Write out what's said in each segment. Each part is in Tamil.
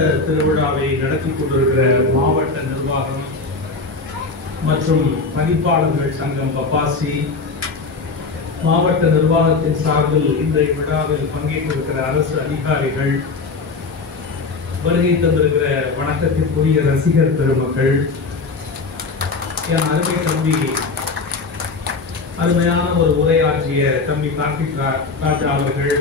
திருவிழாவை நடத்தி கொண்டிருக்கிற மாவட்ட நிர்வாகம் மற்றும் பதிப்பாளர்கள் சங்கம் பப்பாசி மாவட்ட நிர்வாகத்தின் சார்பில் இந்த விழாவில் பங்கேற்றிருக்கிற அரசு அதிகாரிகள், வருகை தந்திருக்கிற வணக்கத்திற்குரிய ரசிகர் பெருமக்கள், என் அருமை தம்பி அருமையான ஒரு உரையாற்றிய தம்பி கார்த்திக் ராஜா அவர்கள்,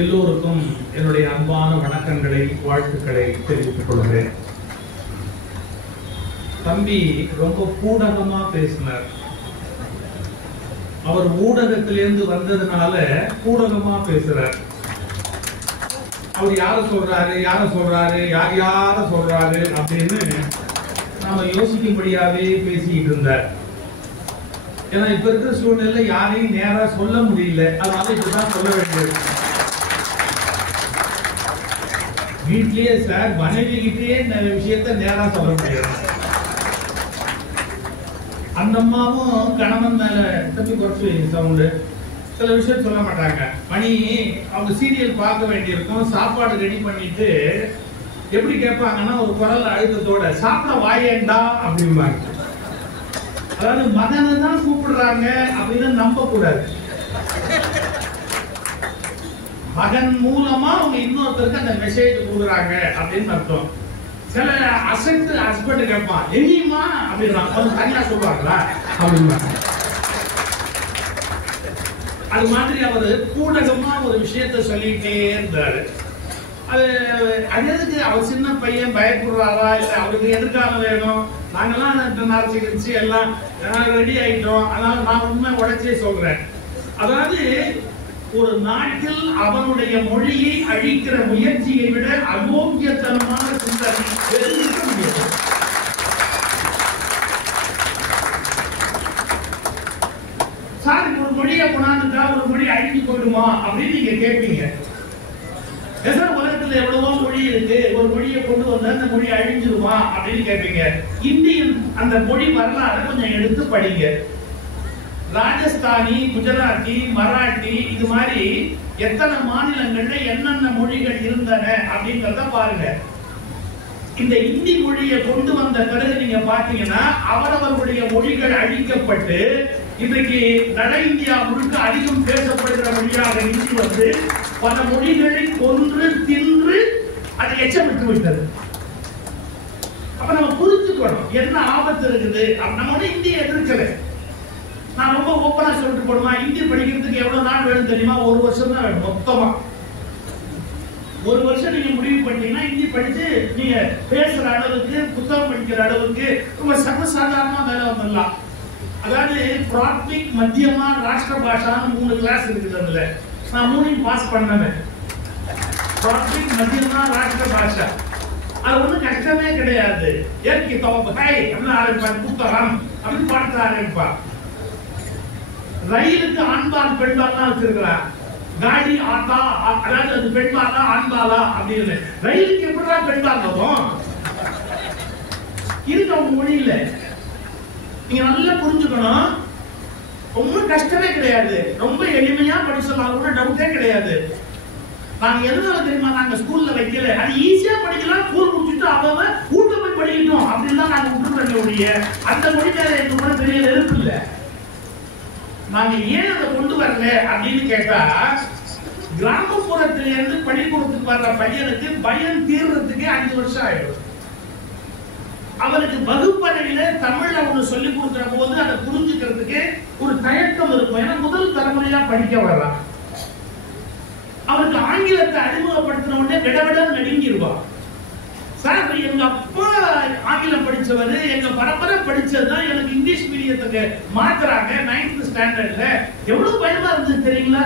எல்லோருக்கும் என்னுடைய அன்பான வணக்கங்களை, வாழ்த்துக்களை தெரிவித்துக் கொள்கிறேன். தம்பி ரொம்ப பூடகமா பேசினார். அவர் ஊடகத்திலிருந்து வந்ததுனால பூடகமா பேசுறார். அவர் யார சொல்றாரு யார சொல்றாரு அப்படின்னு நாம யோசிக்கும்படியாவே பேசிட்டு இருந்தார். ஏன்னா இப்ப இருக்கிற சூழ்நிலை யாரையும் நேரா சொல்ல முடியல, அதனால இப்பதான் சொல்ல வேண்டியது. வீட்லயே சார் மனைவி கிட்டே நிறைய விஷயத்த நேரா சொல்ல முடியாது. அந்த அம்மாவும் கணவன் மேல தப்பி குறைச்சு சவுண்டு சில விஷயம் சொல்ல மாட்டாங்க. மணி அவங்க சீரியல் பார்க்க வேண்டியிருக்கும், சாப்பாடு ரெடி பண்ணிட்டு எப்படி கேட்பாங்கன்னா ஒரு குரல் அழுத்தத்தோட சாப்பிட வாயேண்டா அப்படிம்பாங்க. அதாவது மகனை தான் கூப்பிடுறாங்க அப்படின்னு நம்ப கூடாது. மகன் மூலமா அவங்க இன்னொருத்தருக்கு அந்த மெசேஜ் கொடுக்குறாங்க அப்படின்னு அர்த்தம். சில அசட்டு ஹஸ்பண்ட் கேட்பான், எனிமா அப்படின்னா அவங்க தனியா சொல்லுவாங்களா அப்படின்னா. அது மாதிரி அவரு கூடகமா ஒரு விஷயத்த சொல்லிட்டே இருந்தாரு. அது எதுக்கு அவர் சின்ன பையன் பயப்படுறாரா, இல்ல அவருக்கு எதிர்காலம் வேணும், நாங்கெல்லாம் நரசிகரிச்சு எல்லாம் ரெடி ஆயிட்டோம், அதனால நான் உண்மை உடைச்சே சொல்றேன். அதாவது ஒரு நாட்டில் அவனுடைய மொழியை அழிக்கிற முயற்சியை விட அயோக்கியத்தனமான சிந்தனை இருக்க முடியாது. சார் ஒரு மொழியை கொண்டாந்துட்டா ஒரு மொழி அழிஞ்சு போயிடுமா அப்படின்னு நீங்க கேட்பீங்க. உலகத்துல எவ்வளவோ மொழி இருக்கு, ஒரு மொழியை கொண்டு வந்தா அந்த மொழி அழிஞ்சிருமா அப்படின்னு கேட்பீங்க. இந்தியன் அந்த மொழி வரலாறு கொஞ்சம் எடுத்து படிங்க. ராஜஸ்தானி, குஜராத்தி, மராட்டி, இது மாதிரி எத்தனை மாநிலங்கள்ல என்னென்ன மொழிகள் இருந்தன அப்படிங்கறத பாருங்க. இந்த இந்தி மொழியை கொண்டு வந்த பிறகு நீங்க பாத்தீங்கன்னா அவரவர்களுடைய மொழிகள் அழிக்கப்பட்டு இன்றைக்கு வட இந்தியா முழுக்க அதிகம் பேசப்படுகிற மொழியாக இந்தி வந்து பல மொழிகளை கொன்று தின்று அதை எச்சமிட்டு விட்டது. அப்ப நம்ம புரிஞ்சுக்கணும் என்ன ஆபத்து இருக்குது. நம்ம இந்தியை எதிர்க்கல. நான் ரொம்ப ஓப்பனா சொல்லிட்டு போடுமா, இந்தி படிக்கிறதுக்கு எவ்வளவு நாள் வேணும் தெரியுமா? ஒரு வருஷம் தான் வேணும். மொத்தமா ஒரு வருஷம் நீங்க முடிவு பண்ணீங்கன்னா இந்தி படிச்சு நீங்க பேசுற அளவுக்கு, புத்தகம் படிக்கிற அளவுக்கு ரொம்ப சர்வசாதாரணமா மேல வந்துடலாம். அதாவது பிராத்மிக், மத்தியமா, ராஷ்டிர பாஷான்னு 3 கிளாஸ் இருக்குது. அதுல நான் 3 பாஸ் பண்ணேன். பிராத்மிக், மத்தியமா, ராஷ்டிர பாஷா. அது ஒன்றும் கஷ்டமே கிடையாது. ஏற்கி தவப்பை அப்படின்னு ஆரம்பிப்பார், புத்தகம் அப்படின்னு பாடத்தை ஆரம்பிப்பார். ரயிலுக்கு ஆண்பால் பெண்பால் தான் வச்சிருக்கிறார். காடி ஆட்டா, அதாவது அது பெண்பாலா ஆண்பாலா அப்படின்னு. ரயிலுக்கு எப்படிதான் பெண்பால் வரும் இருக்கு அவங்க மொழியில. நீங்க நல்லா புரிஞ்சுக்கணும். ரொம்ப கஷ்டமே கிடையாது, ரொம்ப எளிமையா படிச்சலாம் கூட டவுட்டே கிடையாது. நாங்க எதுனால தெரியுமா நாங்க ஸ்கூல்ல வைக்கல, அது ஈஸியா படிக்கலாம். ஸ்கூல் முடிச்சுட்டு அவன் வீட்டுல போய் படிக்கணும் அப்படின்னு தான் நாங்க விட்டுருக்கோடைய. அந்த மொழிக்கார எங்க கூட பெரிய நெருப்பு இல்லை. நாங்க ஏன் அதை கொண்டு வரல அப்படின்னு கேட்டா, கிராமப்புறத்துல இருந்து பள்ளிக்கூடத்துக்கு வர்ற பையனுக்கு பயம் தீர்றதுக்கு 5 வருஷம் ஆயிடும். அவருக்கு வகுப்பறையில தமிழ்ல ஒண்ணு சொல்லி கொடுக்கிற போது அதை புரிஞ்சுக்கிறதுக்கு ஒரு தயக்கம் இருக்கும். ஏன்னா முதல் தலைமுறையா படிக்க வர்றான். அவருக்கு ஆங்கிலத்தை அறிமுகப்படுத்தின உடனே விடவிட நடுங்கிடுவான். சார் எங்க அப்பா ஆங்கிலம் படிச்சவரு, எங்க பரம்பரை படிச்சதுதான் எனக்கு இங்கிலீஷ் மீடியத்துக்கு மாத்துறாங்க 9th ஸ்டாண்டர்ட்ல. எவ்வளவு பயமா இருந்தது தெரியுங்களா?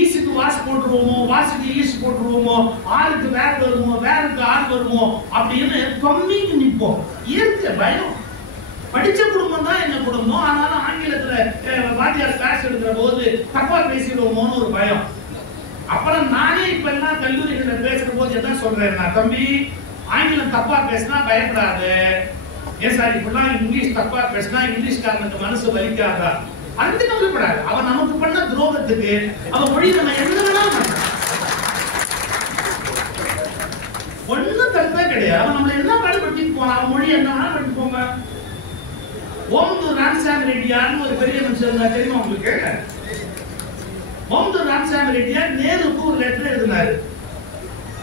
ஈஸுக்கு வாஸ் போட்டுருவோமோ, வாசுக்கு ஈஸ் போட்டுருவோமோ, ஆறுக்கு வேற வருமோ, வேருக்கு ஆறு வருமோ அப்படின்னு கம்மிக்கு நிற்போம். இயற்கை பயம். படிச்ச குடும்பம் தான் எங்க குடும்பம். ஆனாலும் ஆங்கிலத்துல வாத்தியார் கிளாஸ் எடுக்கிற போது தப்பா பேசிடுவோமோன்னு ஒரு பயம். அப்புறம் நானே இப்ப எல்லாம் கல்லூரிகளை பேசுற போது என்ன சொல்றேன், தம்பி ஆங்கிலம் தப்பா பேசினா பயப்படாது. ஏன் சார் இப்பெல்லாம் இங்கிலீஷ் தப்பா பேசினா இங்கிலீஷ்காரனுக்கு மனசு வலிக்காதா? அந்த கவலைப்படாது. அவன் நமக்கு பண்ண துரோகத்துக்கு அவன் மொழி நம்ம என்ன வேணாலும் ஒன்னும் தப்பே கிடையாது. அவன் நம்மள என்ன பாடுபடுத்திட்டு போனான், மொழி என்ன வேணா படிச்சு போங்க. ஓமந்தூர் ராமசாமி ரெட்டியார்னு ஒரு பெரிய மனுஷன் இருந்தார், தெரியுமா உங்களுக்கு? ஓமந்தூர் ராமசாமி ரெட்டியார் நேருக்கு ஒரு லெட்டர் எழுதினாரு.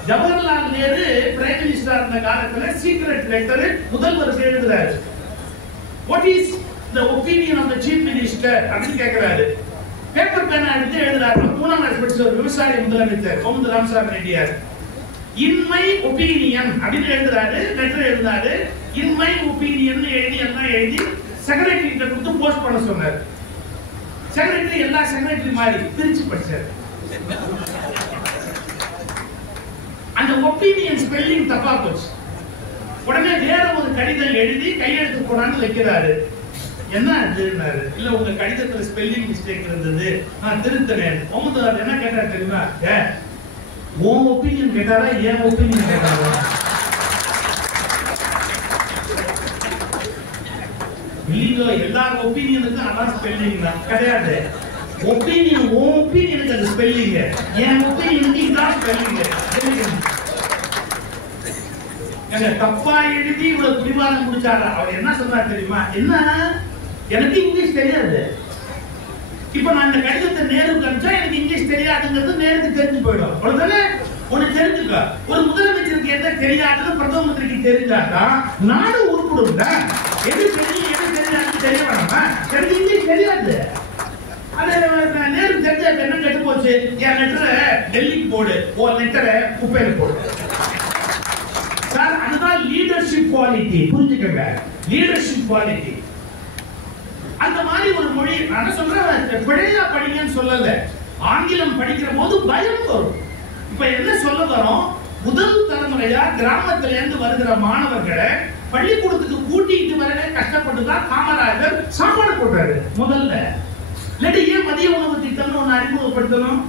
ஜவஹர்லால் நேரு பிரைம் மினிஸ்டர் இருந்த காலத்துல சீக்ரெட் லெட்டர் முதல்வருக்கு எழுதுறாரு. What is the opinion of the chief minister அப்படின்னு கேக்குறாரு. பேப்பர் பேனா எடுத்து எழுதுறாரு. 3ஆம் கிளாஸ் படிச்ச ஒரு விவசாய முதலமைச்சர் Omandur Ramasamy Reddiar. In my opinion அப்படின்னு எழுதுறாரு, லெட்டர் எழுதுறாரு. இன் மை ஒபினியன் எழுதி எல்லாம் எழுதி செக்ரட்டரி கிட்ட கொடுத்து போஸ்ட் பண்ண சொன்னார். செக்ரட்டரி எல்லா செக்ரட்டரி மாதிரி பிரிச்சு படிச்சார். அந்த ஒபினியன் ஸ்பெல்லிங் தப்பா போச்சு. உடனே வேற ஒரு கடிதம் எழுதி கையெழுத்து போடான்னு வைக்கிறாரு. என்ன அதுன்னாரு. இல்ல உங்க கடிதத்துல ஸ்பெல்லிங் மிஸ்டேக் இருந்தது, நான் திருத்தினேன். ஓமந்தூர் என்ன கேட்டாரு தெரியுமா? உன் ஒபினியன் கேட்டாரா என் ஒபினியன் கேட்டாரா? இல்லைங்க, எல்லாரும் ஒபினியனுக்கும் அதான் ஸ்பெல்லிங் தான் கிடையாது. ஒபினியன் உன் ஒபினியனுக்கு அது ஸ்பெல்லிங், என் ஒபினியனுக்கு இதான் ஸ்பெல்லிங். தப்பா எழுதி இவ்வளவு பிடிவாதம் முடிச்சாரா? அவர் என்ன சொன்னார் தெரியுமா? என்ன, எனக்கு இங்கிலீஷ் தெரியாது. இப்ப நான் இந்த கடிதத்தை நேருக்கு அனுப்பிச்சா எனக்கு இங்கிலீஷ் தெரியாதுங்கிறது நேருக்கு தெரிஞ்சு போயிடும். அவ்வளவுதானே? ஒண்ணு தெரிஞ்சுக்க, ஒரு முதலமைச்சருக்கு என்ன தெரியாதுன்னு பிரதம மந்திரிக்கு தெரிஞ்சாதான் நாடு உருப்பிடும். எது தெரியும் எது தெரியாது தெரிய வேணாமா? எனக்கு இங்கிலீஷ் தெரியாது. நேருக்கு தெரிஞ்சா என்ன கெட்டு போச்சு? என் லெட்டரை டெல்லிக்கு போடு, ஒரு லெட்டரை குப்பையில போடு. சார், அதுதான் லீடர்ஷிப் குவாலிட்டி. புரிஞ்சுக்கங்க, லீடர்ஷிப் குவாலிட்டி. அந்த மாதிரி ஒரு மொழி நான் சொல்றேன், பிழையா படிங்கன்னு சொல்லல. ஆங்கிலம் படிக்கிற போது பயம் வரும். இப்ப என்ன சொல்ல வரோம்? முதல் தலைமுறையா கிராமத்துல இருந்து வருகிற மாணவர்களை பள்ளிக்கூடத்துக்கு கூட்டிட்டு வரவே கஷ்டப்பட்டுதான் காமராஜர் சாப்பாடு போட்டாரு முதல்ல. இல்லாட்டி ஏன் மதிய உணவு திட்டம்னு ஒண்ணு அறிமுகப்படுத்தணும்?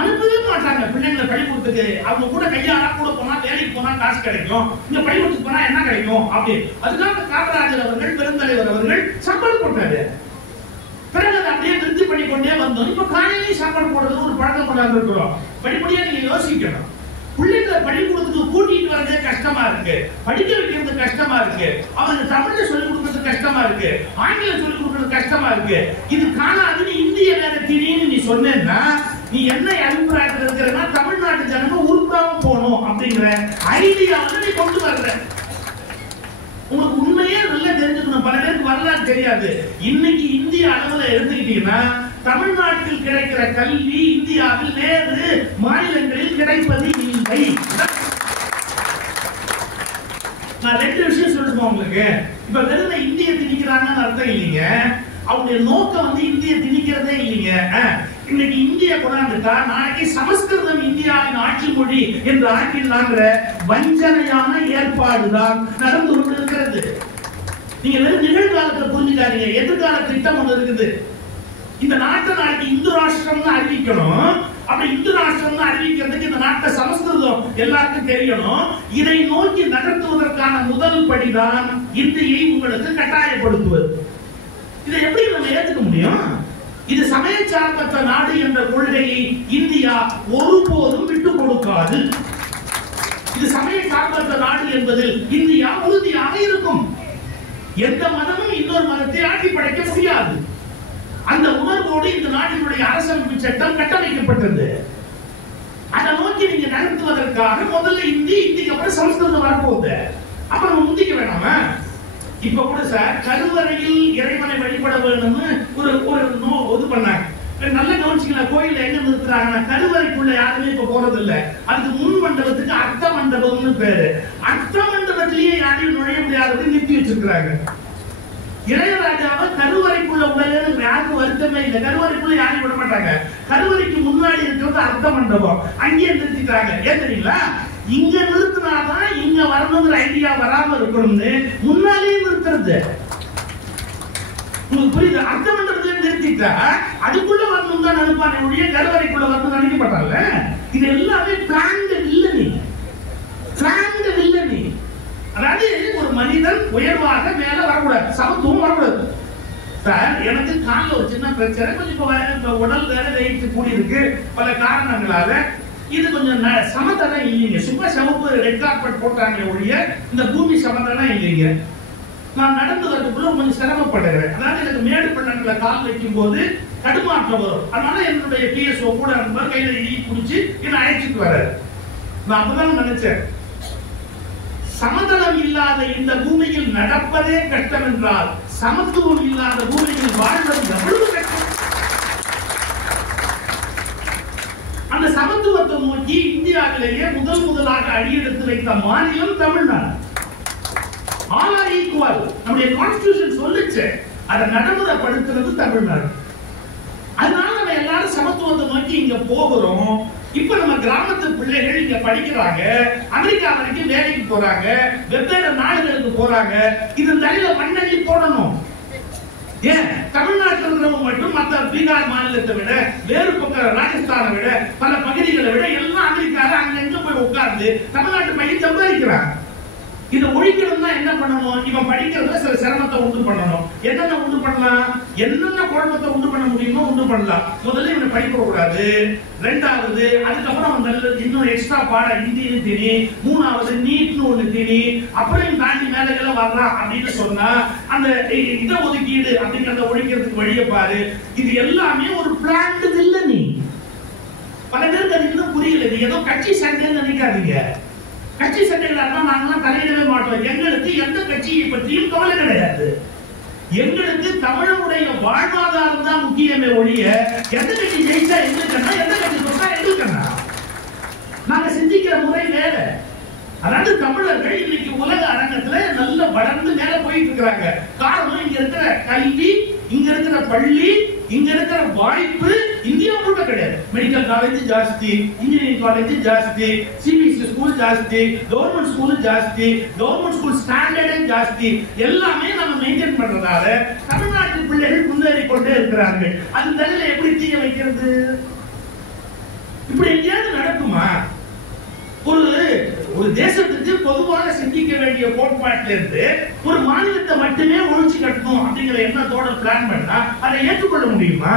அனுப்பவே மாட்டாங்க பிள்ளைங்களை பள்ளிக்கூடத்துக்கு. அவங்க கூட கையாளா கூட போனா வேலைக்கு போனா காசு கிடைக்கும், இங்க பள்ளிக்கூடத்துக்கு போனா என்ன கிடைக்கும் அப்படி. அதுக்காக காமராஜர் அவர்கள், பெருந்தலைவர் அவர்கள் சாப்பாடு போட்டாரு. பிறகு அதை அப்படியே நிறுத்தி பண்ணி கொண்டே வந்தோம். இப்ப காலையிலேயே சாப்பாடு போடுறது ஒரு பழக்கம் கொண்டாந்து இருக்கிறோம். படிப்படியா நீங்க யோசிக்கணும். பிள்ளைங்களை பள்ளிக்கூடத்துக்கு கூட்டிட்டு வரதே கஷ்டமா இருக்கு, படிக்க வைக்கிறது கஷ்டமா இருக்கு, அவங்க தமிழ்ல சொல்லிக் கொடுக்கறது கஷ்டமா இருக்கு, ஆங்கிலம் சொல்லிக் கொடுக்கறது கஷ்டமா இருக்கு. இது காணாதுன்னு இந்திய வேற திடீர்னு நீ சொன்னேன்னா நீ என்ன அபிப்பிராயத்தில் இருக்கிறன்னா தமிழ்நாட்டு ஜனங்க உருப்படாம போகணும் அப்படிங்கிற ஐடியா வந்து நீ கொண்டு வர்ற. உங்களுக்கு உண்மையே நல்லா தெரிஞ்சுக்கணும். பல பேருக்கு வரலாறு தெரியாது. இன்னைக்கு இந்திய அளவுல எடுத்துக்கிட்டீங்கன்னா தமிழ்நாட்டில் கிடைக்கிற கல்வி இந்தியாவில் வேறு மாநிலங்களில் கிடைப்பது இல்லை. நான் ரெண்டு விஷயம் சொல்லுவேன் உங்களுக்கு. இப்ப வெறும் இந்திய திணிக்கிறாங்கன்னு அர்த்தம் இல்லைங்க. அவங்களுடைய நோக்கம் வந்து இந்திய திணிக்கிறதே இல்லைங்க. இன்னைக்கு இந்திய கொண்டாந்துட்டா நாளைக்கு சமஸ்கிருதம் இந்தியாவின் ஆட்சி மொழி என்று ஆக்கிடலாங்கிற வஞ்சனையான ஏற்பாடுதான் நடந்து கொண்டிருக்கிறது. நீங்க வெறும் நிகழ்காலத்தை புரிஞ்சுக்காதீங்க. எதிர்கால திட்டம் ஒன்று இருக்குது. இந்த நாட்டை நாளைக்கு இந்து ராஷ்டிரம்னு அறிவிக்கணும். அப்படி இந்து ராஷ்டிரம்னு அறிவிக்கிறதுக்கு இந்த நாட்டை சமஸ்கிருதம் எல்லாருக்கும் தெரியணும். இதை நோக்கி நகர்த்துவதற்கான முதல் படிதான் இந்தியை உங்களுக்கு கட்டாயப்படுத்துவது. இதை எப்படி நம்ம ஏத்துக்க முடியும்? இது சமய சார்பற்ற நாடு என்ற கொள்கையை இந்தியா ஒருபோதும் விட்டுக் கொடுக்காது. இது சமய சார்பற்ற நாடு என்பதில் இந்தியா உறுதியாக இருக்கும். எந்த மதமும் இன்னொரு மதத்தை ஆட்சி படைக்க முடியாது. அந்த உணர்வோடு இந்த நாட்டினுடைய அரசமைப்பு சட்டம் கட்டமைக்கப்பட்டது. அதை நோக்கி நீங்க நகர்த்துவதற்காக முதல்ல இந்திக்கு அப்புறம் சமஸ்கிருதம் வரப்போகுது. அப்ப நம்ம முந்திக்க வேணாமா? இப்ப கூட சார் கருவறையில் இறைவனை வழிபட வேணும்னு ஒரு இது பண்ணாங்க. நல்ல கவனிச்சிக்கலாம். கோயில்ல எங்க நிறுத்துறாங்கன்னா கருவறைக்குள்ள யாருமே இப்ப போறது இல்ல. அதுக்கு முன் மண்டபத்துக்கு அர்த்த மண்டபம்னு பேரு. அர்த்த மண்டபத்திலேயே யாரையும் நுழைய முடியாதது நிறுத்தி வச்சிருக்கிறாங்க. இளையராஜாவை கருவறைக்குள்ள உடனே யாருக்கும் வருத்தமே இல்லை. கருவறைக்குள்ள யாரையும் விட மாட்டாங்க. கருவறைக்கு முன்னாடி இருக்கிறது அர்த்த மண்டபம், அங்கேயே நிறுத்திட்டாங்க. ஏன் தெரியுங்களா? இங்க நிறுத்தினாதான் இங்க வரணுங்கிற ஐடியா வராம இருக்கணும்னு முன்னாலேயே நிறுத்துறது. உங்களுக்கு புரியுது? அர்த்த மண்டபத்தை நிறுத்திட்டா அதுக்குள்ள வரணும் தான் நினைப்பானே ஒழிய கருவறைக்குள்ள வரணும் நினைக்க மாட்டாங்கல்ல. இது எல்லாமே பிளான்ட் வில்லனி. Plant villainy. அதாவது ஒரு மனிதன் உயர்வாக மேல வரக்கூடாது, சமத்துவம் வரக்கூடாது. சார், எனக்கு காலில் ஒரு சின்ன பிரச்சனை, கொஞ்சம் இப்ப உடல் வேற வெயிட் கூடி இருக்கு பல காரணங்களால. இது கொஞ்சம் சமதளம் இல்லைங்க. சும்மா சிவப்பு ரெட் கார்பெட் போட்டாங்க ஒழிய இந்த பூமி சமதளம் இல்லைங்க. நான் நடந்து வரதுக்குள்ள கொஞ்சம் சிரமப்படுறேன். அதாவது எனக்கு மேடு பள்ளங்களை கால் வைக்கும் போது தடுமாற்றம் வரும். அதனால என்னுடைய பிஎஸ்ஓ கூட இருக்கும்போது கையில இடி பிடிச்சி என்ன அழைச்சிட்டு வர்றாரு. நான் அப்பதான் நினைச்சேன், சமதளம் இல்லாத இந்த பூமியில் நடப்பதே கஷ்டம் என்றால் சமத்துவம் இல்லாத பூமியில் வாழ்வது எவ்வளவு கஷ்டம். அந்த சமத்துவத்தை நோக்கி இந்தியாவிலேயே முதலாக அடியெடுத்து வைத்த மாநிலம் தமிழ்நாடு. ஆல் ஆர் ஈக்குவல் நம்முடைய கான்ஸ்டிடியூஷன் சொல்லுச்சு, அதை நடைமுறைப்படுத்துறது தமிழ்நாடு. அதனால நம்ம எல்லாரும் சமத்துவத்தை நோக்கி இங்க போகிறோம். இப்ப நம்ம கிராமத்து பிள்ளைகள் இங்க படிக்கிறாங்க, அமெரிக்கா வரைக்கும் வேலைக்கு போறாங்க, வெவ்வேறு நாடுகளுக்கு போறாங்க. இது தலையில மண்ணள்ளி போடணும். ஏன் தமிழ்நாட்டில் இருக்கிறவங்க மட்டும் மற்ற பீகார் மாநிலத்தை விட, வேறு பக்கம் ராஜஸ்தானை விட, பல பகுதிகளை விட எல்லாம் அமெரிக்கால அங்க போய் உட்கார்ந்து தமிழ்நாட்டு பையன் சம்பாதிக்கிறாங்க. இதை ஒழிக்கணும்னா என்ன பண்ணணும்? இவன் படிக்கிறதுல சில சிரமத்தை உண்டு பண்ணணும். என்னென்ன உண்டு பண்ணலாம்? என்னென்ன குழப்பத்தை உண்டு பண்ண முடியுமோ உண்டு பண்ணலாம். முதல்ல இவனை படிக்க கூடாது. ரெண்டாவது, அதுக்கப்புறம் அவன் இன்னும் எக்ஸ்ட்ரா பாட ஹிந்தின்னு திணி. மூணாவது, நீட்னு ஒண்ணு திணி. அப்புறம் தாண்டி மேலே வர்றான் அப்படின்னு சொன்னா அந்த இட ஒதுக்கீடு அப்படிங்கிறத ஒழிக்கிறதுக்கு வழியை பாரு. இது எல்லாமே ஒரு பிளான்டு இல்ல. நீ பல பேருக்கு அது இன்னும் புரியல. இது ஏதோ கட்சி சண்டைன்னு நினைக்காதீங்க. கட்சி சண்டைகள் நாங்களாம் தலையிடவே மாட்டோம். எங்களுக்கு எந்த கட்சியை பற்றியும் கவலை கிடையாது. எங்களுக்கு தமிழனுடைய வாழ்வாதாரம் தான் முக்கியமே ஒழிய எந்த கட்சி ஜெயிச்சா எங்களுக்கண்ணா, எந்த கட்சி சொன்னா எங்களுக்கண்ணா. நாங்க சிந்திக்கிற முறை வேற. அதாவது தமிழர்கள் இன்னைக்கு உலக அரங்கத்துல நல்ல வளர்ந்து மேல போயிட்டு இருக்கிறாங்க. காரணம் இங்க இருக்கிற கல்வி, இங்க இருக்கிற பள்ளி, இங்க இருக்கிற வாய்ப்பு இந்தியா முழுக்க கிடையாது. மெடிக்கல் காலேஜ் ஜாஸ்தி, இன்ஜினியரிங் காலேஜ் ஜாஸ்தி, சிபிஎஸ்இ ஸ்கூல் ஜாஸ்தி, கவர்மெண்ட் ஸ்கூல் ஜாஸ்தி, கவர்மெண்ட் ஸ்கூல் ஸ்டாண்டர்டே ஜாஸ்தி. எல்லாமே நம்ம மெயின்டைன் பண்றதால தமிழ்நாட்டு பிள்ளைகள் முன்னேறி கொண்டே இருக்கிறார்கள். அது தலையில எப்படி தீய வைக்கிறது? இப்படி எங்கேயாவது நடக்குமா? ஒரு தேசத்துக்கு பொதுவாக சிந்திக்க வேண்டிய கோட்பாட்டில இருந்து ஒரு மாநிலத்தை மட்டுமே ஒழிச்சு கட்டணும் அப்படிங்கிற எண்ணத்தோட பிளான் பண்ணா அதை ஏற்றுக்கொள்ள முடியுமா?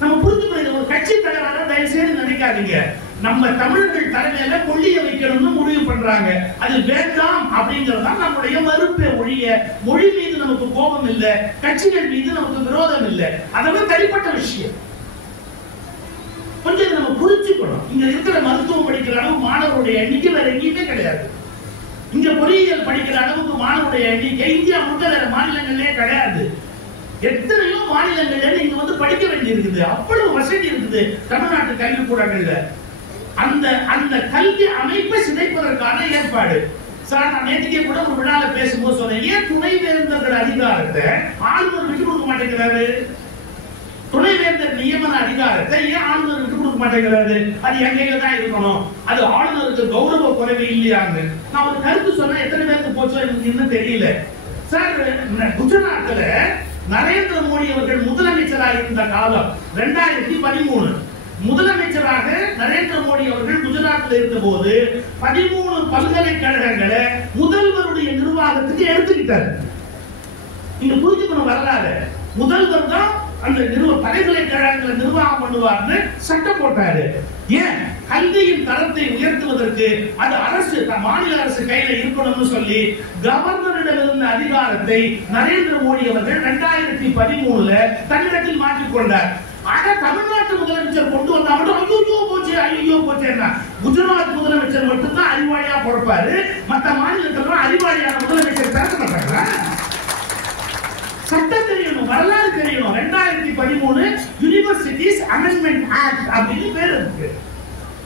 நம்ம புரிஞ்சுக்கிறது ஒரு கட்சி தகராறு தயவு செய்து நினைக்காதீங்க. நம்ம தமிழர்கள் தலைமையில கொள்ளிய வைக்கணும்னு முடிவு பண்றாங்க. அது வேண்டாம் அப்படிங்கறதுதான் நம்முடைய மறுப்பே ஒழிய மொழி மீது நமக்கு கோபம் இல்லை, கட்சிகள் மீது நமக்கு விரோதம் இல்லை. அதெல்லாம் தனிப்பட்ட விஷயம். கொஞ்சம் நம்ம புரிஞ்சுக்கணும். இங்க இருக்கிற மருத்துவம் படிக்கிற அளவு மாணவருடைய எண்ணிக்கை வேற எங்கேயுமே கிடையாது. இங்க பொறியியல் படிக்கிற அளவுக்கு மாணவருடைய எண்ணிக்கை இந்தியா முழுக்க வேற மாநிலங்களே கிடையாது. எத்தனையோ மாநிலங்கள்ல நீங்க வந்து படிக்க வேண்டி இருக்குது. அவ்வளவு வசதி இருக்குது தமிழ்நாட்டு கல்விக்கூடங்கள்ல. அந்த கல்வி அமைப்பை சிதைப்பதற்கான ஏற்பாடு. சார், நான் நேற்றுக்கே கூட ஒரு விழால பேசும்போது சொன்னேன், ஏன் துணைவேந்தர்கள் அதிகாரத்தை ஆளுநர் விட்டு கொடுக்க மாட்டேங்கிறாரு? துணைவேந்தர் நியமன அதிகாரத்தை ஏன் ஆளுநர் விட்டு கொடுக்க மாட்டேங்கிறாரு? அது என் கையில தான் இருக்கணும். அது ஆளுநருக்கு கௌரவ குறைவு இல்லையாங்க. நான் ஒரு கருத்து சொன்னா எத்தனை பேருக்கு போச்சோ எனக்கு இன்னும் தெரியல. சார், குஜராத்ல நரேந்திர மோடி அவர்கள் முதலமைச்சராக இருந்த காலம் 2013. முதலமைச்சராக நரேந்திர மோடி அவர்கள் குஜராத்தில் இருந்த போது 13 பல்கலைக்கழகங்களை முதல்வருடைய நிர்வாகத்துக்கு எடுத்துக்கிட்டார். நீங்க புரிஞ்சுக்கணும் வரலாறு. முதல்வர் தான் அந்த பல்கலைக்கழகங்களை நிர்வாகம் பண்ணுவார்னு சட்டம் போட்டாரு. ஏன்? கல்வியின் தரத்தை உயர்த்துவதற்கு அது அரசு, மாநில அரசு கையில இருக்கணும்னு சொல்லி கவர்னரிடம் இருந்த அதிகாரத்தை நரேந்திர மோடி அவர்கள் 2013 தன்னிடத்தில் மாற்றிக்கொண்டார். ஆனா தமிழ்நாட்டு முதலமைச்சர் கொண்டு வந்தா மட்டும் ஐயோ போச்சேன்னா குஜராத் முதலமைச்சர் மட்டும் தான் அறிவாளியா பொறுப்பாரு. மற்ற மாநிலத்தில் அறிவாளியான முதலமைச்சர் பேச மாட்டாங்களா? சட்டம் தெரியணும், வரலாறு தெரியணும். 2013 யூனிவர்சிட்டிஸ் அமெண்ட்மெண்ட் ஆக்ட் அப்படின்னு பேர் இருக்கு.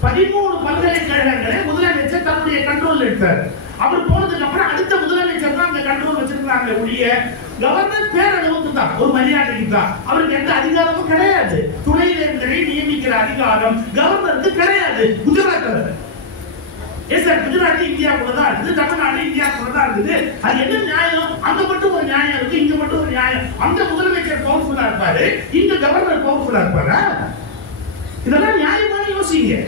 13 பல்கலைக்கழகங்களை முதலமைச்சர் தன்னுடைய கண்ட்ரோல் எடுத்தார். அவர் போனதுக்கு அப்புறம் அடுத்த முதலமைச்சர் தான் அந்த கண்ட்ரோல் வச்சிருக்காங்க ஒழிய கவர்னர் பேரளவுக்கு தான், ஒரு மரியாதைக்கு தான். அவருக்கு எந்த அதிகாரமும் கிடையாது. துணைவேந்தரை நியமிக்கிற அதிகாரம் கவர்னருக்கு கிடையாது. குஜராத் குஜராத் இந்தியாவுக்குள்ள தான் இருக்குது, தமிழ்நாடு இந்தியாவுக்குள்ள தான் இருக்குது. அது என்ன நியாயம்? அங்க மட்டும் ஒரு நியாயம் இருக்கு, இங்க மட்டும் ஒரு நியாயம். அந்த முதலமைச்சர் பவர்ஃபுல்லா இருப்பாரு, இங்க கவர்னர் பவர்ஃபுல்லா இருப்பாரா? இதெல்லாம் நியாயமான யோசிங்க.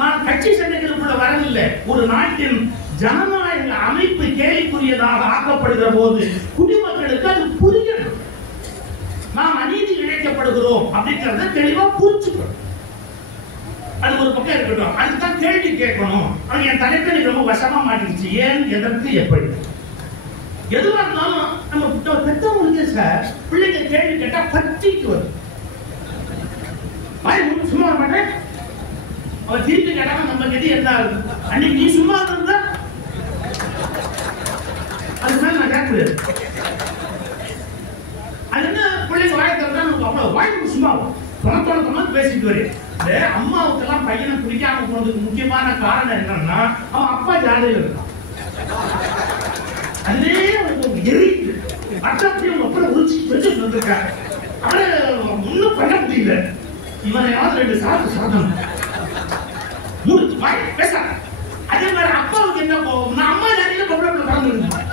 நான் கட்சி சண்டைகளுக்குள்ள வரவில்லை. ஒரு நாட்டின் ஜனநாயக அமைப்பு கேள்விக்குரியதாக ஆக்கப்படுகிற போது குடிமக்களுக்கு அது புரியணும். நாம் அநீதி இழைக்கப்படுகிறோம் அப்படிங்கறத தெளிவா புரிஞ்சுக்கணும். அது ஒரு பக்கம் இருக்கட்டும். அதுதான் கேள்வி கேட்கணும். அது என் தலைப்பு எனக்கு ரொம்ப வசமா மாட்டிடுச்சு. ஏன், எதற்கு, எப்படி? எதுவா இருந்தாலும் நம்ம பெற்றவங்களுக்கு சார் பிள்ளைங்க கேள்வி கேட்டா பற்றிட்டு வரும். சும்மா வர மாட்டேன். அவ திருப்பி கேட்டாங்க நம்ம கதி என்ன ஆகுது? அன்னைக்கு நீ சும்மா இருந்தா அது மேல நான் கேட்க முடியாது. அது என்ன பிள்ளைங்க வாய் திறந்தா நமக்கு அவ்வளவு வாய்ப்பு சும்மா தொண பேசிட்டு வரு. அம்மாவுக்கெல்லாம் பையனை பிடிக்காம போனதுக்கு முக்கியமான காரணம் என்னன்னா அவன் அப்பா ஜாலியில் இருக்கான். அதுவே எரியுது. அப்படி அவங்க அப்புறம் உரிச்சு வச்சு வந்திருக்காங்க. அவரை ஒன்னும் பண்ண முடியல. இவனையாவது 2 சாதம் முடிச்சு வாய் பேச. அதே மாதிரி அப்பாவுக்கு என்ன போகும்? நான் அம்மா ஜாலியில பொம்பளை கலந்துருந்தேன்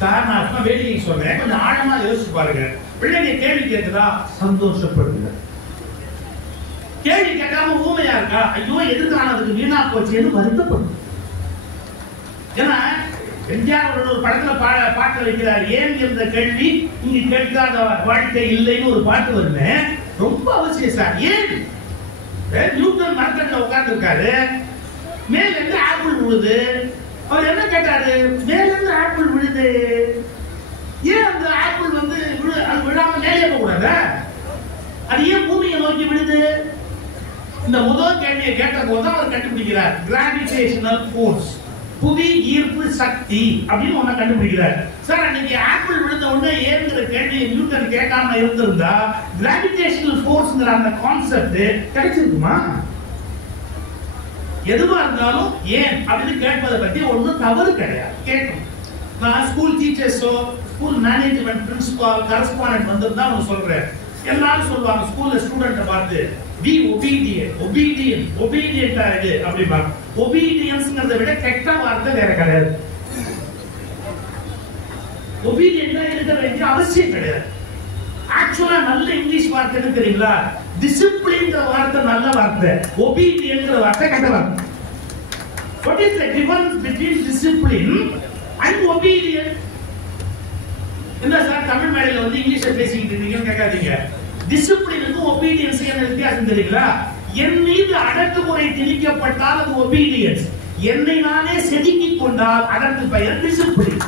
சார். நான் அப்பா வேடிக்கை சொல்றேன். கொஞ்சம் ஆழமா யோசிச்சு பாருங்க. பிள்ளைங்க கேள்வி கேட்குதா? சந்தோஷப்படுங்க. கேள்வி கேட்காம ஊமையா இருக்கா? ஐயோ எதுக்கான அதுக்கு வீணா போச்சுன்னு வருத்தப்படும். ஏன்னா எம்ஜிஆர் ஒரு படத்துல பாட்டு வைக்கிறார். ஏன் இருந்த கேள்வி இங்க கேட்காத வாழ்க்கை இல்லைன்னு ஒரு பாட்டு வருமே. ரொம்ப அவசியம் சார். ஏன் நியூட்டன் மரத்தடியில் உட்கார்ந்து இருக்காரு. மேல இருந்து ஆப்பிள் விழுது. அவர் என்ன கேட்டாரு? மேல இருந்து ஆப்பிள் விழுது, ஏன் அந்த ஆப்பிள் வந்து அது விழாம மேலே போக கூடாது? அது ஏன் பூமியை நோக்கி விழுது? இந்த முதல் கேள்வியை கேட்ட போது அவர் கண்டுபிடிக்கிறார். கிராவிடேஷனல் ஃபோர்ஸ், புவி ஈர்ப்பு சக்தி அப்படின்னு ஒண்ணு கண்டுபிடிக்கிறார். சார் அன்னைக்கு ஆப்பிள் விழுந்த உடனே ஏங்கிற கேள்வியை நியூட்டன் கேட்காம இருந்திருந்தா கிராவிடேஷனல் ஃபோர்ஸ்ங்கிற அந்த கான்செப்ட் கிடைச்சிருக்குமா? எதுவா இருந்தாலும் ஏன் அப்படின்னு கேட்பதை பத்தி ஒன்றும் தவறு கிடையாது. கேட்கணும். நான் ஸ்கூல் டீச்சர்ஸோ ஸ்கூல் மேனேஜ்மெண்ட் பிரின்சிபால் கரஸ்பாண்டன்ட் வந்திருந்தா அவங்க சொல்றேன். எல்லாரும் சொல்லுவாங்க ஸ்கூல்ல ஸ்டூடெண்ட்டை பார்த்து be obedient, obedient, obedient ஆயிடு அப்படிம்பாங்க. obedience-ங்கிறத விட கெட்ட வார்த்தை வேற கிடையாது. obedient-ஆ இருக்க வேண்டிய அவசியம் கிடையாது. ஆக்சுவலா நல்ல இங்கிலீஷ் வார்த்தை என்ன தெரியுங்களா? டிசிப்ளின்ங்கிற வார்த்தை நல்ல வார்த்தை, obedient-ங்கிற வார்த்தை கெட்ட வார்த்தை. What is the difference between discipline and obedience? என்ன சார் தமிழ் மேடையில வந்து இங்கிலீஷ்ல பேசிக்கிட்டு இருக்கீங்கன்னு கேட்காதீங்க. டிசிப்ளினுக்கும் ஒபீடியன்ஸுக்கு என்ன வித்தியாசம் தெரியுங்களா? என் மீது அடக்குமுறை திணிக்கப்பட்டால் அது ஒபீடியன்ஸ். என்னை நானே செதுக்கிக் கொண்டால் அதற்கு பெயர் டிசிப்ளின்.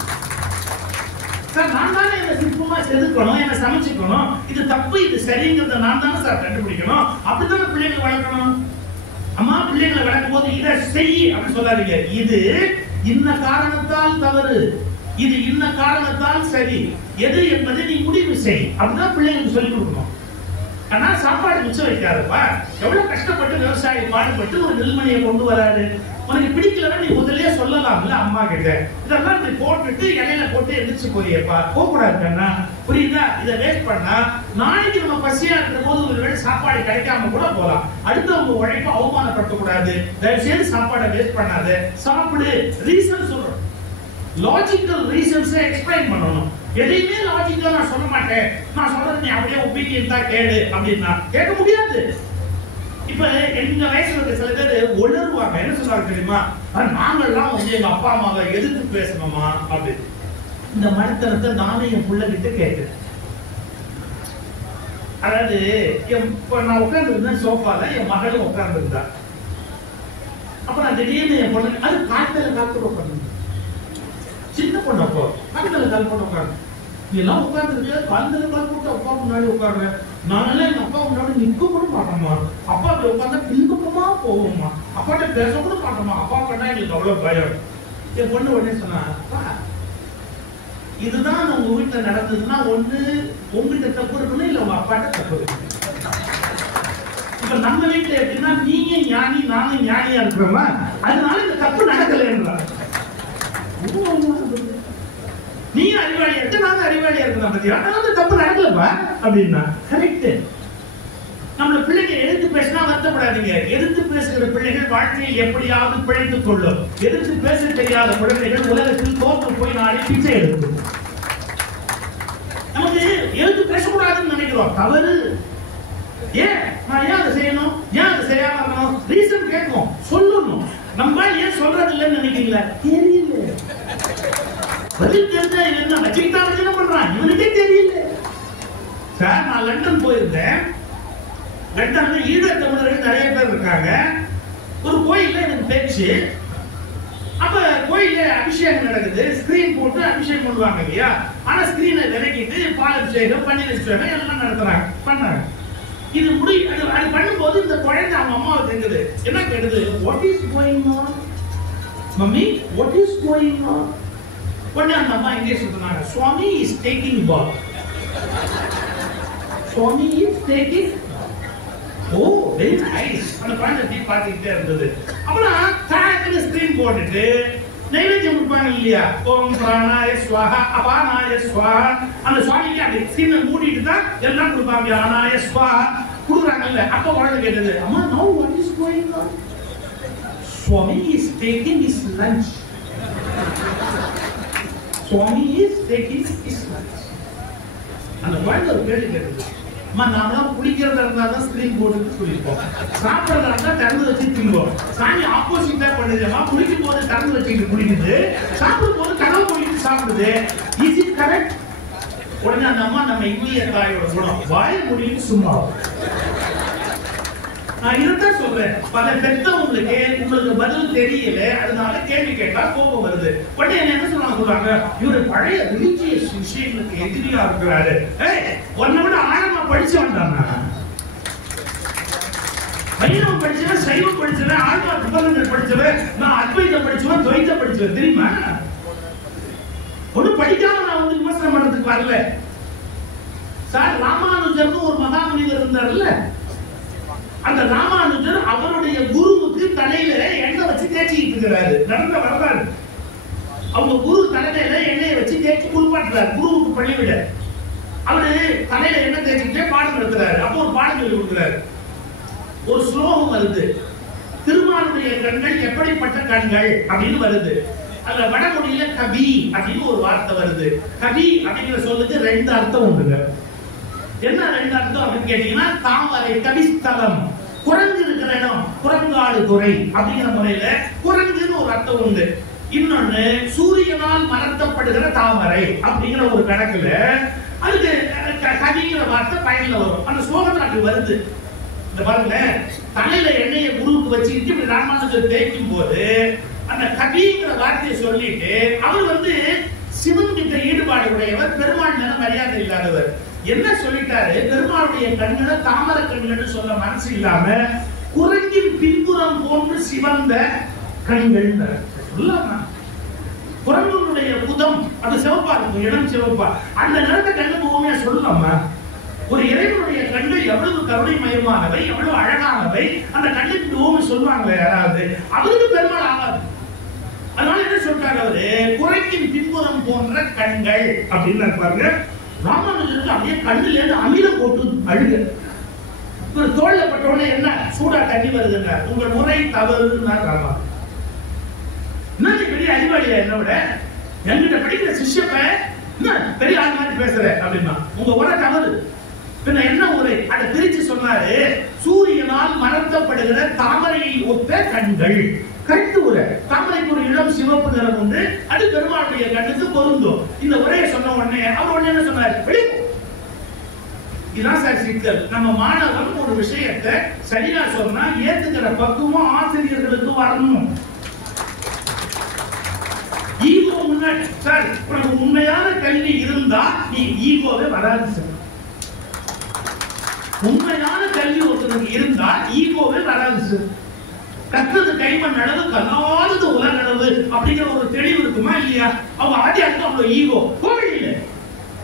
சார் நான் தானே என்ன சிற்பமா செதுக்கணும், என்ன சமைச்சுக்கணும். இது தப்பு இது சரிங்கிறத நான் தானே சார் கண்டுபிடிக்கணும். அப்படித்தானே பிள்ளைங்களை வளர்க்கணும். அம்மா பிள்ளைங்களை வளர்க்கும் போது இதை செய் அப்படின்னு சொல்லாதீங்க. இது இன்ன காரணத்தால் தவறு, இது இன்ன காரணத்தால் சரி, எது என்பதை நீ முடிவு செய் அப்படிதான் பிள்ளைங்களுக்கு சொல்லிக் கொடுக்கணும். ஆனா சாப்பாடு மிச்சம் வைக்காதப்பா. எவ்வளவு கஷ்டப்பட்டு விவசாயி பாடுபட்டு ஒரு நெல்மணியை கொண்டு வராரு. உனக்கு பிடிக்கலன்னா நீ முதல்லயே சொல்லலாம்ல அம்மா கிட்ட. இதெல்லாம் நீ போட்டுட்டு இலையில போட்டு எதிர்த்து போறியப்பா, போகக்கூடாது கண்ணா, புரியுதா? இதை வேஸ்ட் பண்ணா நாளைக்கு நம்ம பசியா இருக்கிற போது ஒரு வேளை சாப்பாடு கிடைக்காம கூட போலாம். அடுத்தவங்க உழைப்ப அவமானப்படுத்த கூடாது. தயவு செய்து சாப்பாடை வேஸ்ட் பண்ணாத, சாப்பிடு. ரீசன் சொல்றோம், லாஜிக்கல் ரீசன்ஸ் எக்ஸ்பிளைன் பண்ணணும். எதையுமே லாஜிக்கலா நான் சொல்ல மாட்டேன், நான் சொல்றது நீ அப்படியே ஒபீடியன்ட்டா கேளு அப்படின்னா கேட்க முடியாது. இப்ப எங்க வயசுல இருக்க சில பேர் உணர்வாங்க. என்ன சொல்றாங்க தெரியுமா? நாங்கெல்லாம் வந்து எங்க அப்பா அம்மாவை எதிர்த்து பேசணுமா அப்படின்னு. இந்த மனத்தனத்தை நானே என் பிள்ளைகிட்ட கேட்கிறேன். அதாவது இப்ப நான் உட்கார்ந்து இருந்தேன் சோஃபால, என் மகளும் உட்கார்ந்து இருந்தா. அப்ப நான் திடீர்னு என் பொண்ணு அது காத்துல உட்கார்ந்து, சின்ன பொண்ணு அப்போ காத்துல கால் போட்டு உட்காந்து, நீ எல்லாம் உட்கார்ந்து காலத்துல கால் போட்டு அப்பா முன்னாடி உட்காருற. நானெல்லாம் எங்க அப்பா முன்னாடி நிற்க கூட மாட்டோமா, அப்பா அப்படி உட்காந்தா பின்பக்கமா போவோமா, அப்பாட்ட பேச கூட மாட்டோமா, அப்பா பண்ணா எங்களுக்கு அவ்வளவு பயம். என் பொண்ணு உடனே சொன்னா, அப்பா இதுதான் உங்க வீட்டுல நடந்ததுன்னா ஒண்ணு உங்ககிட்ட தப்பு இருக்கணும், இல்ல உங்க அப்பாட்ட தப்பு இருக்கு. இப்ப நம்ம வீட்டுல எப்படின்னா நீங்க ஞானி நாங்க ஞானியா இருக்கிறோமா, அதனால இந்த தப்பு நடக்கலைன்றாங்க. நீ அறிவாளியா இருக்க, நாங்க அறிவாளியா இருக்கலாம், பத்தியா தப்பு நடக்கலப்பா அப்படின்னா கரெக்ட். நம்மள பிள்ளைங்க எதிர்த்து பேசினா வருத்தப்படாதீங்க. எதிர்த்து பேசுகிற பிள்ளைகள் வாழ்க்கையில் எப்படியாவது பிழைத்துக் கொள்ளும். எதிர்த்து பேச தெரியாத குழந்தைகள் உலகத்தில் தோற்று போய் நாளை பிச்சை எடுக்கும். நமக்கு எதிர்த்து பேசக்கூடாதுன்னு நினைக்கிறோம், தவறு. ஏன் நான் ஏன் அதை செய்யணும், ஏன் அதை செய்யாம இருக்கணும், ரீசன் கேட்கும், சொல்லணும். நம்ம ஏன் சொல்றது இல்லைன்னு நினைக்கிறீங்களா? தெரியல. பதில் தெரிஞ்சா என்ன வச்சுக்கிட்டா என்ன பண்றான் இவனுக்கே தெரியல. சார் நான் லண்டன் போயிருந்தேன். ரெண்டாவது ஈழத் தமிழர்கள் நிறைய பேர் இருக்காங்க. ஒரு கோயில்ல எனக்கு பேச்சு. அப்ப கோயில்ல அபிஷேகம் நடக்குது, ஸ்கிரீன் போட்டு அபிஷேகம் பண்ணுவாங்க இல்லையா? ஆனா ஸ்கிரீனை விலக்கிட்டு பால் அபிஷேகம் பன்னீர் அபிஷேகம் எல்லாம் நடத்துறாங்க, பண்ணாங்க. இது அது பண்ணும்போது இந்த குழந்தை அவங்க அம்மாவை கேக்குது, என்ன கேக்குது? What is going on mummy, what is going on? உடனே அந்த அம்மா இங்கிலீஷ் சொன்னாங்க, Swami is taking bath. Swami is taking. Oh very nice. அந்த குழந்தை டீ பார்த்துக்கிட்டே இருந்தது. அப்புறம் தாயத்துல ஸ்கிரீன் போட்டுட்டு நைவேத்தியம் கொடுப்பாங்க இல்லையா? ஓம் பிராணாய ஸ்வாஹா அபானாய ஸ்வாஹா. அந்த சுவாமிக்கு அப்படி ஸ்கிரீனை மூடிட்டு தான் எல்லாம் கொடுப்பாங்க. ஆனாய ஸ்வாஹா கொடுக்குறாங்கல்ல. அப்ப குழந்தை கேட்டது, அம்மா no what is going on? Swami is taking his lunch. Swami is taking his lunch. அந்த குழந்தை ஒரு கேள்வி கேட்டது, அம்மா நாமெல்லாம் குளிக்கிறதா இருந்தா தான் ஸ்கிரீன் போட்டு குளிப்போம், சாப்பிட்றதா இருந்தா திறந்து வச்சு தின்போம். சாமி ஆப்போசிட்டா பண்ணுதுமா, குளிக்கும் போது திறந்து வச்சுட்டு குளிக்குது, சாப்பிடும் போது கனவு குளித்து சாப்பிடுது. Is it correct? உடனே அந்த அம்மா நம்ம இந்திய தாயோட குணம், வாய முடியும் சும்மா. நான் இதைத்தான் சொல்றேன், பல பெற்றவங்களுக்கு உங்களுக்கு பதில் தெரியல, அதனால கேள்வி கேட்டா கோபம் வருது. உடனே என்ன சொல்றாங்க, இவரு பழைய ரிலிஜியஸ் விஷயங்களுக்கு எதிரியா இருக்கிறாரு. உன்னை விட ஆழமா படிச்சு வந்தாங்க, வைணவம் படிச்சவன், சைவம் படிச்சவன், ஆழ்வா புத்தகங்கள் படிச்சவன், நான் அத்வைதம் படிச்சவன், துவைதம் படிச்சவன், தெரியுமா? ஒண்ணு படிக்காம நான் வந்து விமர்சனம் பண்றதுக்கு வரல சார். ராமானுஜர்னு ஒரு மகா முனிவர் இருந்தார்ல, அந்த ராமானுஜர் அவருடைய குருவுக்கு தலையில எண்ணெய் வச்சு தேய்ச்சிட்டு இருக்கிறாரு. நடந்த வரலாறு. அவங்க குரு தலையில எண்ணெயை வச்சு தேய்ச்சி குளிப்பாட்டுறாரு குருவுக்கு பணிவிட. அவரு தலையில எண்ணெய் தேய்ச்சிட்டே பாடம் நடத்துறாரு. அப்போ ஒரு பாடம் சொல்லி கொடுக்குறாரு. ஒரு ஸ்லோகம் வருது, திருமாலுடைய கண்கள் எப்படிப்பட்ட கண்கள் அப்படின்னு வருது. அதுல வடமொழியில கவி அப்படின்னு ஒரு வார்த்தை வருது. கவி அப்படிங்கிற சொல்லுக்கு ரெண்டு அர்த்தம் உண்டுங்க. என்ன ரெண்டு அர்த்தம் அப்படின்னு கேட்டீங்கன்னா, தாமரை கவிஸ்தலம், குரங்கு இருக்கிற இடம், குரங்காடு துறை அப்படிங்கிற முறையில குரங்குன்னு ஒரு அர்த்தம் உண்டு. இன்னொன்னு சூரியனால் மலர்த்தப்படுகிற தாமரை அப்படிங்கிற ஒரு கணக்குல அதுக்கு கவிங்கிற வார்த்தை பயன்ல வரும். அந்த ஸ்லோகத்துல அப்படி வருது. இந்த பாருங்க, தலையில எண்ணெயை குருவுக்கு வச்சுக்கிட்டு இப்படி ராமானுஜர் தேய்க்கும் போது அந்த கவிங்கிற வார்த்தையை சொல்லிட்டு அவர் வந்து சிவன் கிட்ட ஈடுபாடு உடையவர், பெருமாள் மேல மரியாதை இல்லாதவர். என்ன சொல்லிட்டாரு, பெருமாளுடைய கண்களை தாமரை கண்கள் சொல்ல மனசு இல்லாம குரங்கின் பின்புறம் போன்று சிவந்த கண்கள் சொல்லலாமா? குரங்குடைய புதம் அது சிவப்பா இருக்கும், இடம் சிவப்பா, அந்த நிறத்தை கண்ணு பூமியா சொல்லலாமா? ஒரு இறைவனுடைய கண்கள் எவ்வளவு கருணை மயமானவை, எவ்வளவு அழகானவை, அந்த கண்ணுக்கு பூமி சொல்லுவாங்க யாராவது? அவருக்கு பெருமாள் ஆகாது. அதனால என்ன சொல்றாரு அவரு, குரங்கின் பின்புறம் போன்ற கண்கள் அப்படின்னு பாருங்க. ராமானுஜருக்கு அப்படியே கண்ணுல இருந்து அமிலம் போட்டு அழுகு. ஒரு தோல்ல பட்டோட என்ன சூடா தண்ணி வருதுங்க, உங்க முறை தவறுன்னா ராமா. என்ன பெரிய அறிவாளியா என்னோட என்கிட்ட படிக்கிற சிஷ்யப்ப என்ன பெரிய ஆள் மாதிரி பேசுற அப்படின்னா, உங்க உரை தவறு. பின்ன என்ன உரை? அதை பிரிச்சு சொன்னாரு, சூரியனால் மலர்த்தப்படுகிற தாமரையை ஒத்த கண்கள். கட்டு உரை. தாமரைக்கு ஒரு இளம் சிவப்பு நிறம் உண்டு, அது பெருமாளுடைய கண்ணுக்கு பொருந்தும். இந்த உரையை சொன்ன உடனே அவர் உடனே என்ன சொன்னாரு, இதான் சார் சிக்கல். நம்ம மாணவன் ஒரு விஷயத்தை சரியா சொன்னா ஏத்துக்கிற பக்குவம் ஆசிரியர்களுக்கு வரணும். ஈகோ முன்னாடி சார், உனக்கு உண்மையான கல்வி இருந்தா நீ ஈகோவே வராது சார். உண்மையான கல்வி ஒருத்தருக்கு இருந்தா ஈகோவே வராது சார். கற்றது கைமண் அளவு, கல்லாதது உலக அளவு அப்படிங்கிற ஒரு தெளிவு இருக்குமா இல்லையா? அவங்க ஆதியாருக்கு அவ்வளவு ஈகோ கோவில்.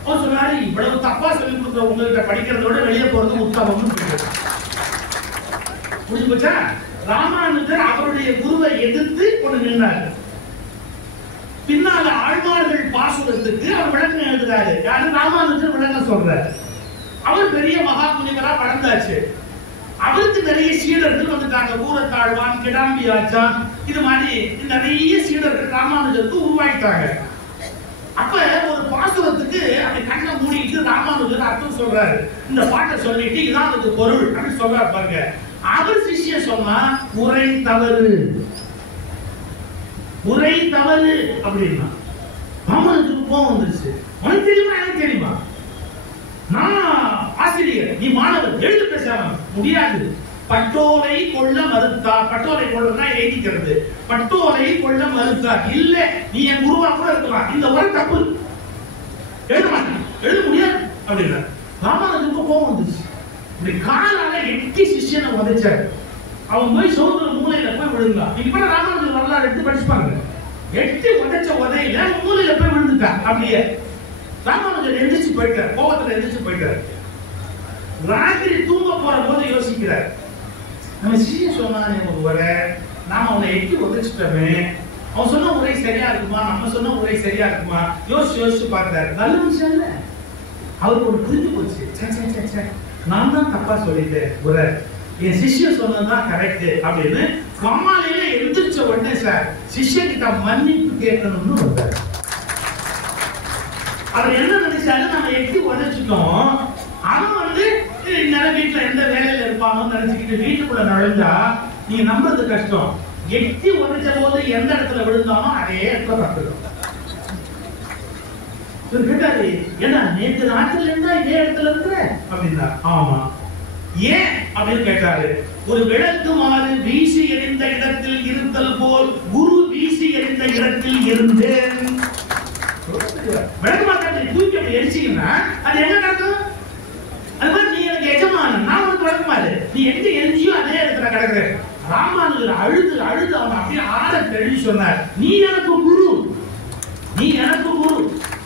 அவர் சொன்னாரு, இவ்வளவு தப்பா சொல்லி கொடுக்குற உங்ககிட்ட படிக்கிறதோட வெளியே போறது உத்தமம். புரிஞ்சு போச்சா? ராமானுஜர் அவருடைய குருவை எதிர்த்து கொண்டு நின்றார். பின்னால ஆழ்வார்கள் பாசுரத்துக்கு அவர் விளக்கம் எழுதுறாரு. யாரு? ராமானுஜர் விளக்கம் சொல்றாரு. அவர் பெரிய மகா முனிவரா வளர்ந்தாச்சு. அவருக்கு நிறைய சீடர்கள் வந்துட்டாங்க. ஊரத்தாழ்வான், கிடாம்பி ஆச்சான், இது மாதிரி நிறைய சீடர்கள் ராமானுஜருக்கு உருவாயிட்டாங்க. அப்ப ஒரு பாசுரத்துக்கு அந்த கண்ணை மூடிட்டு ராமானுஜர் அர்த்தம் சொல்றாரு. இந்த பாட்டை சொல்லிட்டு இதான் அதுக்கு பொருள் அப்படின்னு சொல்றாரு பாருங்க. அவர் சிஷ்ய சொன்னா உரை தவறு, உரை தவறு அப்படின்னா ராமானுஜருக்கு கோபம் வந்துருச்சு. உனக்கு தெரியுமா, எனக்கு தெரியுமா? நான் ஆசிரியர் நீ மாணவர் எழுது பேசாம முடியாது. பட்டோரை கொள்ள மறுத்தார். பட்டோரை கொள்ளனா எழுதிக்கிறது. பட்டோரை கொள்ள மறுத்தார். இல்ல நீ என் குருவா கூட இருக்கலாம், இந்த ஒரு தப்பு, எழுத மாட்டேன், எழுத முடியாது அப்படின்னா ராமானுஜனுக்கு கோபம் வந்துச்சு. இப்படி காலால எட்டி சிஷ்யனை உதைச்சாரு. அவன் போய் சோதர மூலையில போய் விழுந்தான். இப்ப ராமானுஜன் வரலாறு எடுத்து படிச்சுப்பாங்க. எட்டி உதைச்ச உதையில மூலையில போய் விழுந்துட்டான். அப்படியே ராமானுஜன் எந்திரிச்சு போயிட்டார். கோபத்துல எந்திரிச்சு போயிட்டார். ராத்திரி தூங்க போற போது யோசிக்கிறார், நம்ம சிஷ்யன் சொன்னானே ஒருவரை நாம அவனை எட்டி உதைச்சிட்டோமே, அவன் சொன்ன உரை சரியா இருக்குமா, நம்ம சொன்ன உரை சரியா இருக்குமா யோசிச்சு பார்த்தாரு. நல்ல விஷயம் இல்ல. அவருக்கு ஒரு புரிஞ்சு போச்சு, நான் தான் தப்பா சொல்லிட்டேன், உரை என் சிஷ்யன் சொன்னதுதான் கரெக்ட் அப்படின்னு காலையில எந்திரிச்ச உடனே சார் சிஷ்யன் கிட்ட மன்னிப்பு கேட்கணும்னு வந்தார். அவர் என்ன நினைச்சாரு, நம்ம எட்டி உடைச்சிட்டோம், அவன் இந்நேரம் வீட்டுல எந்த வேலையில இருப்பானு நினைச்சுக்கிட்டு வீட்டுக்குள்ள நுழைஞ்சா நீங்க நம்புறது கஷ்டம். எட்டி உடைச்ச போது எந்த இடத்துல விழுந்தானோ அதே இடத்துல பார்த்துடும். கேட்டாரு, ஏன்னா நேற்று நாட்டுல இருந்தா இதே இடத்துல இருக்கிற அப்படின்னா. ஆமா, ஏன் அப்படின்னு கேட்டாரு. ஒரு விளக்குமாறு வீசி எறிந்த இடத்தில் இருத்தல் போல் குரு வீசி எறிந்த இடத்தில் இருந்தேன். விளக்குமாறு தூக்கி அப்படி எரிச்சீங்கன்னா அது என்ன நடக்கும்? அது மாதிரி நீ எனக்கு எஜமானன், நான் உனக்கு விளக்குமாறு, நீ எங்க எரிஞ்சியோ அதே இடத்துல கிடக்குற. ராமானுஜர் அழுது அழுது அவன் அப்படியே ஆட தெளிவு சொன்னார், நீ எனக்கு குரு, நீ எனக்கு குரு,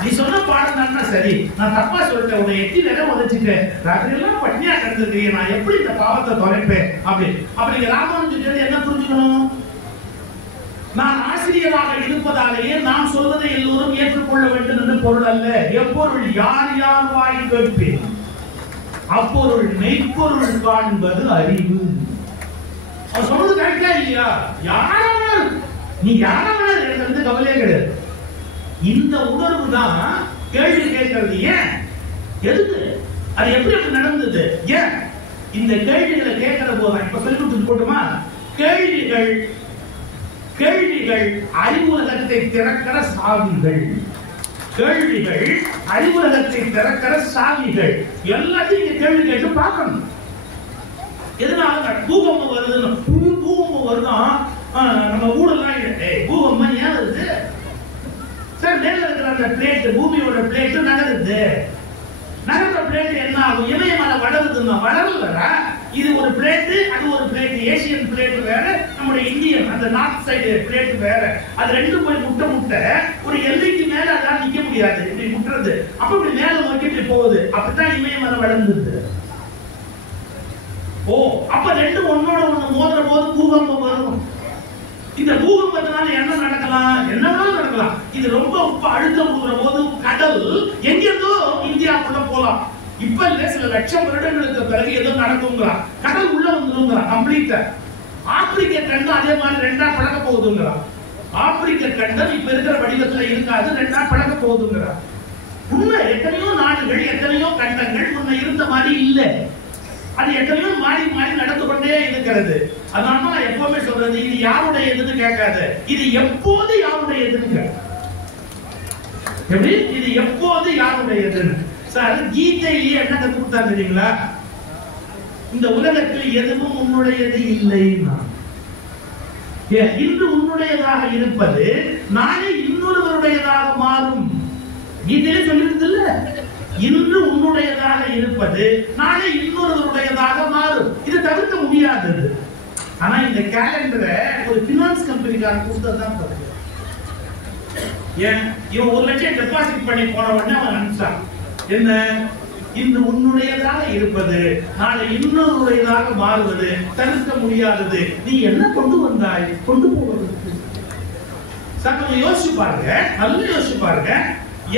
நீ சொன்ன பாடம் தானா சரி, நான் தப்பா சொல்லிட்டேன், உன்னை எட்டி வேற உதைச்சிட்டேன், ராத்திரி எல்லாம் பட்டினியா கிடந்திருக்கீங்க, நான் எப்படி இந்த பாவத்தை தொலைப்பேன் அப்படி ராமானுஜர் என்ன புரிஞ்சுக்கணும்? நான் ஆசிரியராக இருப்பதாலேயே நான் சொல்வதை எல்லோரும் ஏற்றுக்கொள்ள வேண்டும் என்று பொருள் அல்ல. எப்பொருள் யார் யார் வாய் கேட்பேன் அப்பொருள் மெய்ப்பொருள் காண்பது அறிவு. அவன் சொல்றது கரெக்டா இல்லையா? யாராவது நீ யாராவது இருந்து கவலையே கிடையாது. இந்த உணர்வு தான் கேள்வி கேட்கறது. ஏன், எதுக்கு, அது எப்படி அப்படி நடந்தது, ஏன் இந்த கேள்விகளை கேட்கிற போது இப்ப சொல்லி கொடுத்து போட்டுமா? கேள்விகள் அறிவுலகத்தை திறக்கிற சாவிகள். கேள்விகள் அறிவுலகத்தை திறக்கிற சாவிகள். எல்லாத்தையும் நீங்க கேள்வி கேட்டு பார்க்கணும். எதனால பூகம்பம் வருதுன்னு பூகம்பம் வருதான் நம்ம ஊடெல்லாம் பூகம்பம் ஏன் வருது சார்? மேல இருக்கிற அந்த பிளேட், பூமியோட பிளேட் நகருது. நகர்ற பிளேட் என்ன ஆகும்? இமயமலை வளருதுன்னா வளரல. இது ஒரு பிளேட், அது ஒரு பிளேட். ஏசியன் பிளேட் வேற, நம்முடைய இந்தியன் அந்த நார்த் சைடு பிளேட் வேற. அது ரெண்டும் போய் முட்டை ஒரு எல்லைக்கு மேல அதான் நிக்க முடியாது, இப்படி முட்டுறது. அப்ப இப்படி மேல நோக்கி இப்படி போகுது. அப்படித்தான் இமயமலை வளர்ந்துருது. ஓ, அப்ப ரெண்டும் ஒன்னோட ஒண்ணு மோதுற போது பூகம்பம் வரும். இந்த பூகம்பத்தினால என்ன நடக்கலாம்? என்னன்னாலும் நடக்கலாம். இது ரொம்ப உப்பு அழுத்தம் கொடுக்கிற போது கடல் எங்கிருந்தோ இந்தியாவுக்குள்ள போலாம். இப்ப இல்ல, சில லட்சம் வருடங்களுக்கு பிறகு ஏதோ நடக்குங்கிறா. கடல் உள்ள வந்துருங்கிறா கம்ப்ளீட்டா. ஆப்பிரிக்க கண்டம் அதே மாதிரி ரெண்டா பழக்க போகுதுங்கிறா. ஆப்பிரிக்க கண்டம் இப்ப இருக்கிற வடிவத்துல இருக்காது, ரெண்டா பழக்க போகுதுங்கிறா. உண்மை, எத்தனையோ நாடுகள் எத்தனையோ கண்டங்கள் முன்ன இருந்த மாதிரி இல்ல. அது எத்தனையோ மாறி மாறி நடந்து கொண்டே இருக்கிறது. அதனால நான் எப்பவுமே சொல்றது, இது யாருடைய எதுன்னு கேட்காத, இது எப்போது யாருடைய எதுன்னு. எப்படி இது எப்போது யாருடைய எதுன்னு? சார், கீதையிலேயே என்ன கத்து கொடுத்தா தெரியுங்களா? இந்த உலகத்தில் எதுவும் உன்னுடையது இல்லை. இன்று உன்னுடையதாக இருப்பது நாளை இன்னொருவருடையதாக மாறும். கீதையிலே சொல்லிருக்கு இல்ல, இன்று உன்னுடையதாக இருப்பது நாளை இன்னொருவருடையதாக மாறும். இது தவிர்க்க முடியாதது. ஆனா இந்த கேலண்டரை ஒரு பினான்ஸ் கம்பெனிக்காரன் கொடுத்ததுதான் தவிர. ஏன், இவன் 1 லட்சம் டெபாசிட் பண்ணி போன உடனே அவன் அனுப்பிச்சான், என்ன, இன்று உன்னுடையதாக இருப்பது நாளை இன்னொருடையதாக மாறுவது தவிர்க்க முடியாதது. நீ என்ன கொண்டு வந்தாய்? கொண்டு போவதற்கு. சார் யோசிச்சு பாருங்க, நல்லா யோசிச்சு பாருங்க.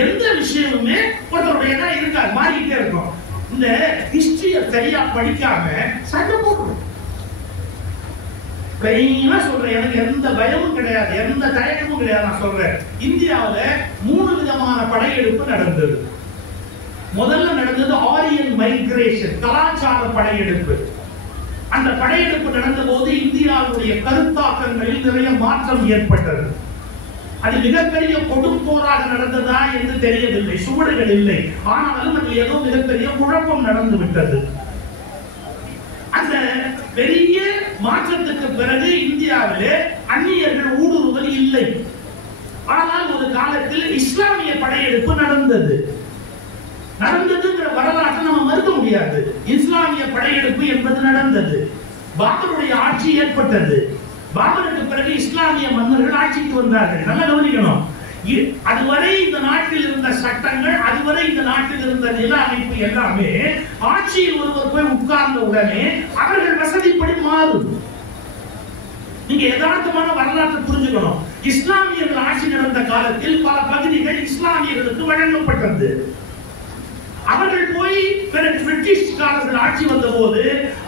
எந்த விஷயமுமே ஒருத்தருடையதா இருக்காது, மாறிக்கிட்டே இருக்கும். இந்த ஹிஸ்டரிய சரியா படிக்காம சண்டை போடுறோம். கையில சொல்றேன், எனக்கு எந்த பயமும் கிடையாது, எந்த தயக்கமும் கிடையாது. நான் சொல்றேன், இந்தியாவில 3 விதமான படையெடுப்பு நடந்தது. முதல்ல நடந்தது ஆரியன் மைக்ரேஷன், கலாச்சார படையெடுப்பு. அந்த படையெடுப்பு நடந்த போது இந்தியாவுடைய கருத்தாக்கங்களில் நிறைய மாற்றம் ஏற்பட்டது. அது மிகப்பெரிய கொடும்போராக நடந்ததா என்று தெரியவில்லை, சுவடுகள் இல்லை. ஆனாலும் அது ஏதோ மிகப்பெரிய குழப்பம் நடந்து விட்டது. அந்த பெரிய மாற்றத்துக்கு பிறகு இந்தியாவிலே அந்நியர்கள் ஊடுருவல் இல்லை. ஆனால் ஒரு காலத்தில் இஸ்லாமிய படையெடுப்பு நடந்ததுங்கிற வரலாற்றை நம்ம மறுக்க முடியாது. இஸ்லாமிய படையெடுப்பு என்பது நடந்தது. பாபருடைய ஆட்சி ஏற்பட்டது. பாபருக்கு பிறகு இஸ்லாமிய மன்னர்கள் ஆட்சிக்கு வந்தார்கள். நல்லா கவனிக்கணும். அதுவரை இந்த நாட்டில் இருந்த சட்டங்கள், அதுவரை இந்த நாட்டில் இருந்த நில அமைப்பு எல்லாமே ஆட்சியில் ஒருவர் போய் உட்கார்ந்த உடனே அவர்கள் வசதிப்படி மாறும். நீங்க யதார்த்தமான வரலாற்றை புரிஞ்சுக்கணும். இஸ்லாமியர்கள் ஆட்சி நடந்த காலத்தில் பல பகுதிகள் இஸ்லாமியர்களுக்கு வழங்கப்பட்டது. அவர்கள் போய் பிறகு பிரிட்டிஷ்காரர்கள் ஆட்சி வந்த போது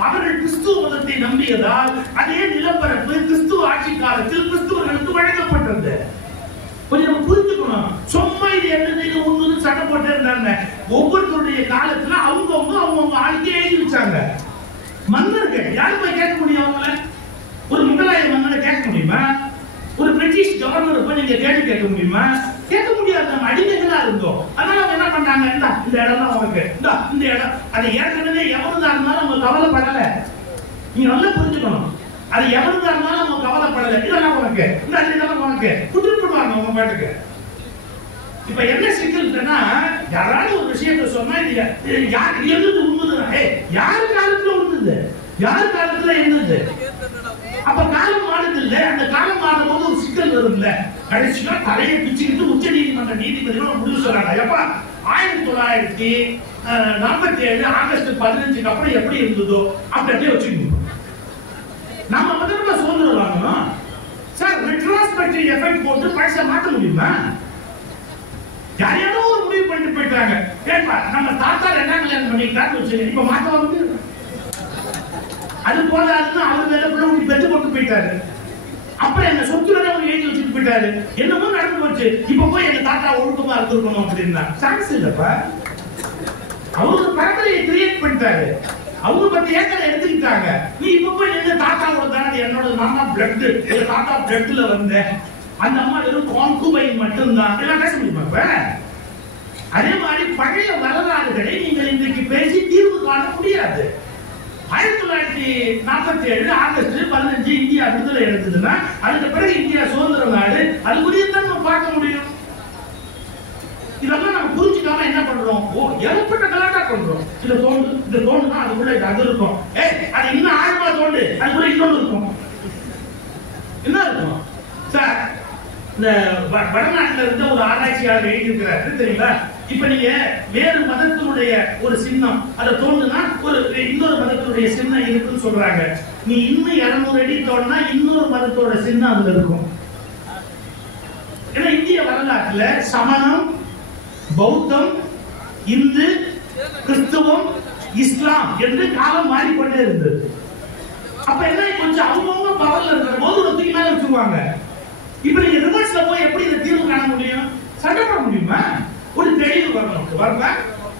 அவர்கள் கிறிஸ்துவ மதத்தை நம்பியதால் அதே நிலப்பரப்பு கிறிஸ்துவ ஆட்சி காலத்தில் கிறிஸ்துவர்களுக்கு வழங்கப்பட்டது. கொஞ்சம் புரிஞ்சுக்கணும். சும்மா இது என்ன ஒண்ணு சட்டம் போட்டு இருந்தாங்க. ஒவ்வொருத்தருடைய காலத்துல அவங்க ஆளுக்கே எழுதி வச்சாங்க. மன்னர்கள் யாரும் போய் கேட்க முடியும்? அவங்கள ஒரு முகலாய மன்னரை கேட்க முடியுமா? ஒரு பிரிட்டிஷ் கவர்னர் போய் நீங்க கேள்வி கேட்க முடியுமா? கேட்க முடியாது. நம்ம அடிமைகளா இருந்தோம். அதனால அவங்க என்ன பண்ணாங்க, இந்த இடம் தான் உனக்கு, இந்த இடம். அது ஏற்கனவே எவருதா இருந்தாலும் அவங்க கவலைப்படல. நீங்க நல்லா புரிஞ்சுக்கணும். அது எவருதா இருந்தாலும் அவங்க கவலைப்படல. இதெல்லாம் உனக்கு, இதெல்லாம் உனக்கு குடுத்துடுவாங்க அவங்க பாட்டுக்கு. இப்ப என்ன சிக்கல்னா, யாராவது ஒரு விஷயத்த சொன்னா இது யார் எழுது உண்மைதான். யாரு காலத்துல உண்மைது, யாரு காலத்துல இருந்தது? அப்ப காலம் மாறுது இல்ல. அந்த காலம் மாறும் போது ஒரு சிக்கல் வரும் இல்ல. கடைசியா தலையை பிச்சுக்கிட்டு உச்ச நீதிமன்ற நீதிபதிகள் முடிவு சொல்றாங்க. எப்ப 1947 ஆகஸ்ட் 15 அப்புறம் எப்படி இருந்ததோ அப்படியே வச்சுக்கணும். நம்ம முதல்ல சுதந்திரம் வாங்கணும் சார். ரெட்ரோஸ்பெக்டிவ் எஃபெக்ட் போட்டு பழச மாற்ற முடியுமா? யாரையாவது ஒரு முடிவு பண்ணிட்டு போயிட்டாங்க. ஏப்பா நம்ம தாத்தா 2ஆம் கல்யாணம் பண்ணிக்கிட்டான்னு வச்சுக்கோங்க. இப்ப மாற்ற வந்து அது போல அவர் மேல கூட பெற்று போட்டு போயிட்டாரு. அப்புறம் என்ன சொத்து வேற அவங்க எழுதி வச்சுட்டு போயிட்டாரு. என்னமோ நடந்து போச்சு. இப்ப போய் எங்க தாத்தா ஒழுக்கமா இருந்திருக்கணும் அப்படின்னா சான்ஸ் இல்லப்பா. அவரு பரம்பரையை கிரியேட் பண்ணிட்டாரு. அவங்க பத்தி ஏக்கரை எடுத்துக்கிட்டாங்க. நீ இப்ப போய் எங்க தாத்தாவோட தானே என்னோட மாமா பிளட், தாத்தா பிளட்ல வந்த அந்த அம்மா வெறும் கான்குபைன் மட்டும்தான் எல்லாம் பேச முடியுமா? இப்ப அதே மாதிரி பழைய வரலாறுகளை நீங்கள் இன்றைக்கு பேசி தீர்வு காண முடியாது. 1947 ஆகஸ்ட் 15 இந்தியா விடுதலை எடுத்ததுன்னா அதுக்கு பிறகு இந்தியா சுதந்திர நாடு. அது குறித்தான் நம்ம பார்க்க முடியும். இதெல்லாம் நம்ம புரிஞ்சுக்காம என்ன பண்றோம்? ஏகப்பட்ட கலாட்டா பண்றோம். இந்த தோண்டுனா அதுக்குள்ள அது இருக்கும். அது இன்னும் ஆழமா தோண்டு, அதுக்குள்ள இன்னொன்று இருக்கும். என்ன இருக்கும் சார்? இந்த வடநாட்டுல இருந்த ஒரு ஆராய்ச்சியாளர் எழுதியிருக்கிறாரு தெரியுங்களா? இப்ப நீங்க வேறு மதத்தினுடைய ஒரு சின்னம் அதை தோண்டுனா ஒரு இன்னொரு மதத்தினுடைய சின்னம் இருக்குன்னு சொல்றாங்க. நீ இன்னும் 200 அடி தோண்டினா இன்னொரு மதத்தோட சின்னம் அதுல இருக்கும். ஏன்னா இந்திய வரலாற்றுல சமணம், பௌத்தம், இந்து, கிறிஸ்துவம், இஸ்லாம் என்று காலம் மாறிக்கொண்டே இருந்தது. அப்ப என்ன கொஞ்சம் அவங்கவுங்க பவர்ல இருக்கிற போது ஒரு தூக்கி மேல வச்சுக்குவாங்க. இப்ப நீங்க ரிவர்ஸ்ல போய் எப்படி இந்த தீர்வு காண முடியும்? சண்டை போட முடியுமா? ஒரு தெளிவு வரணும். வரல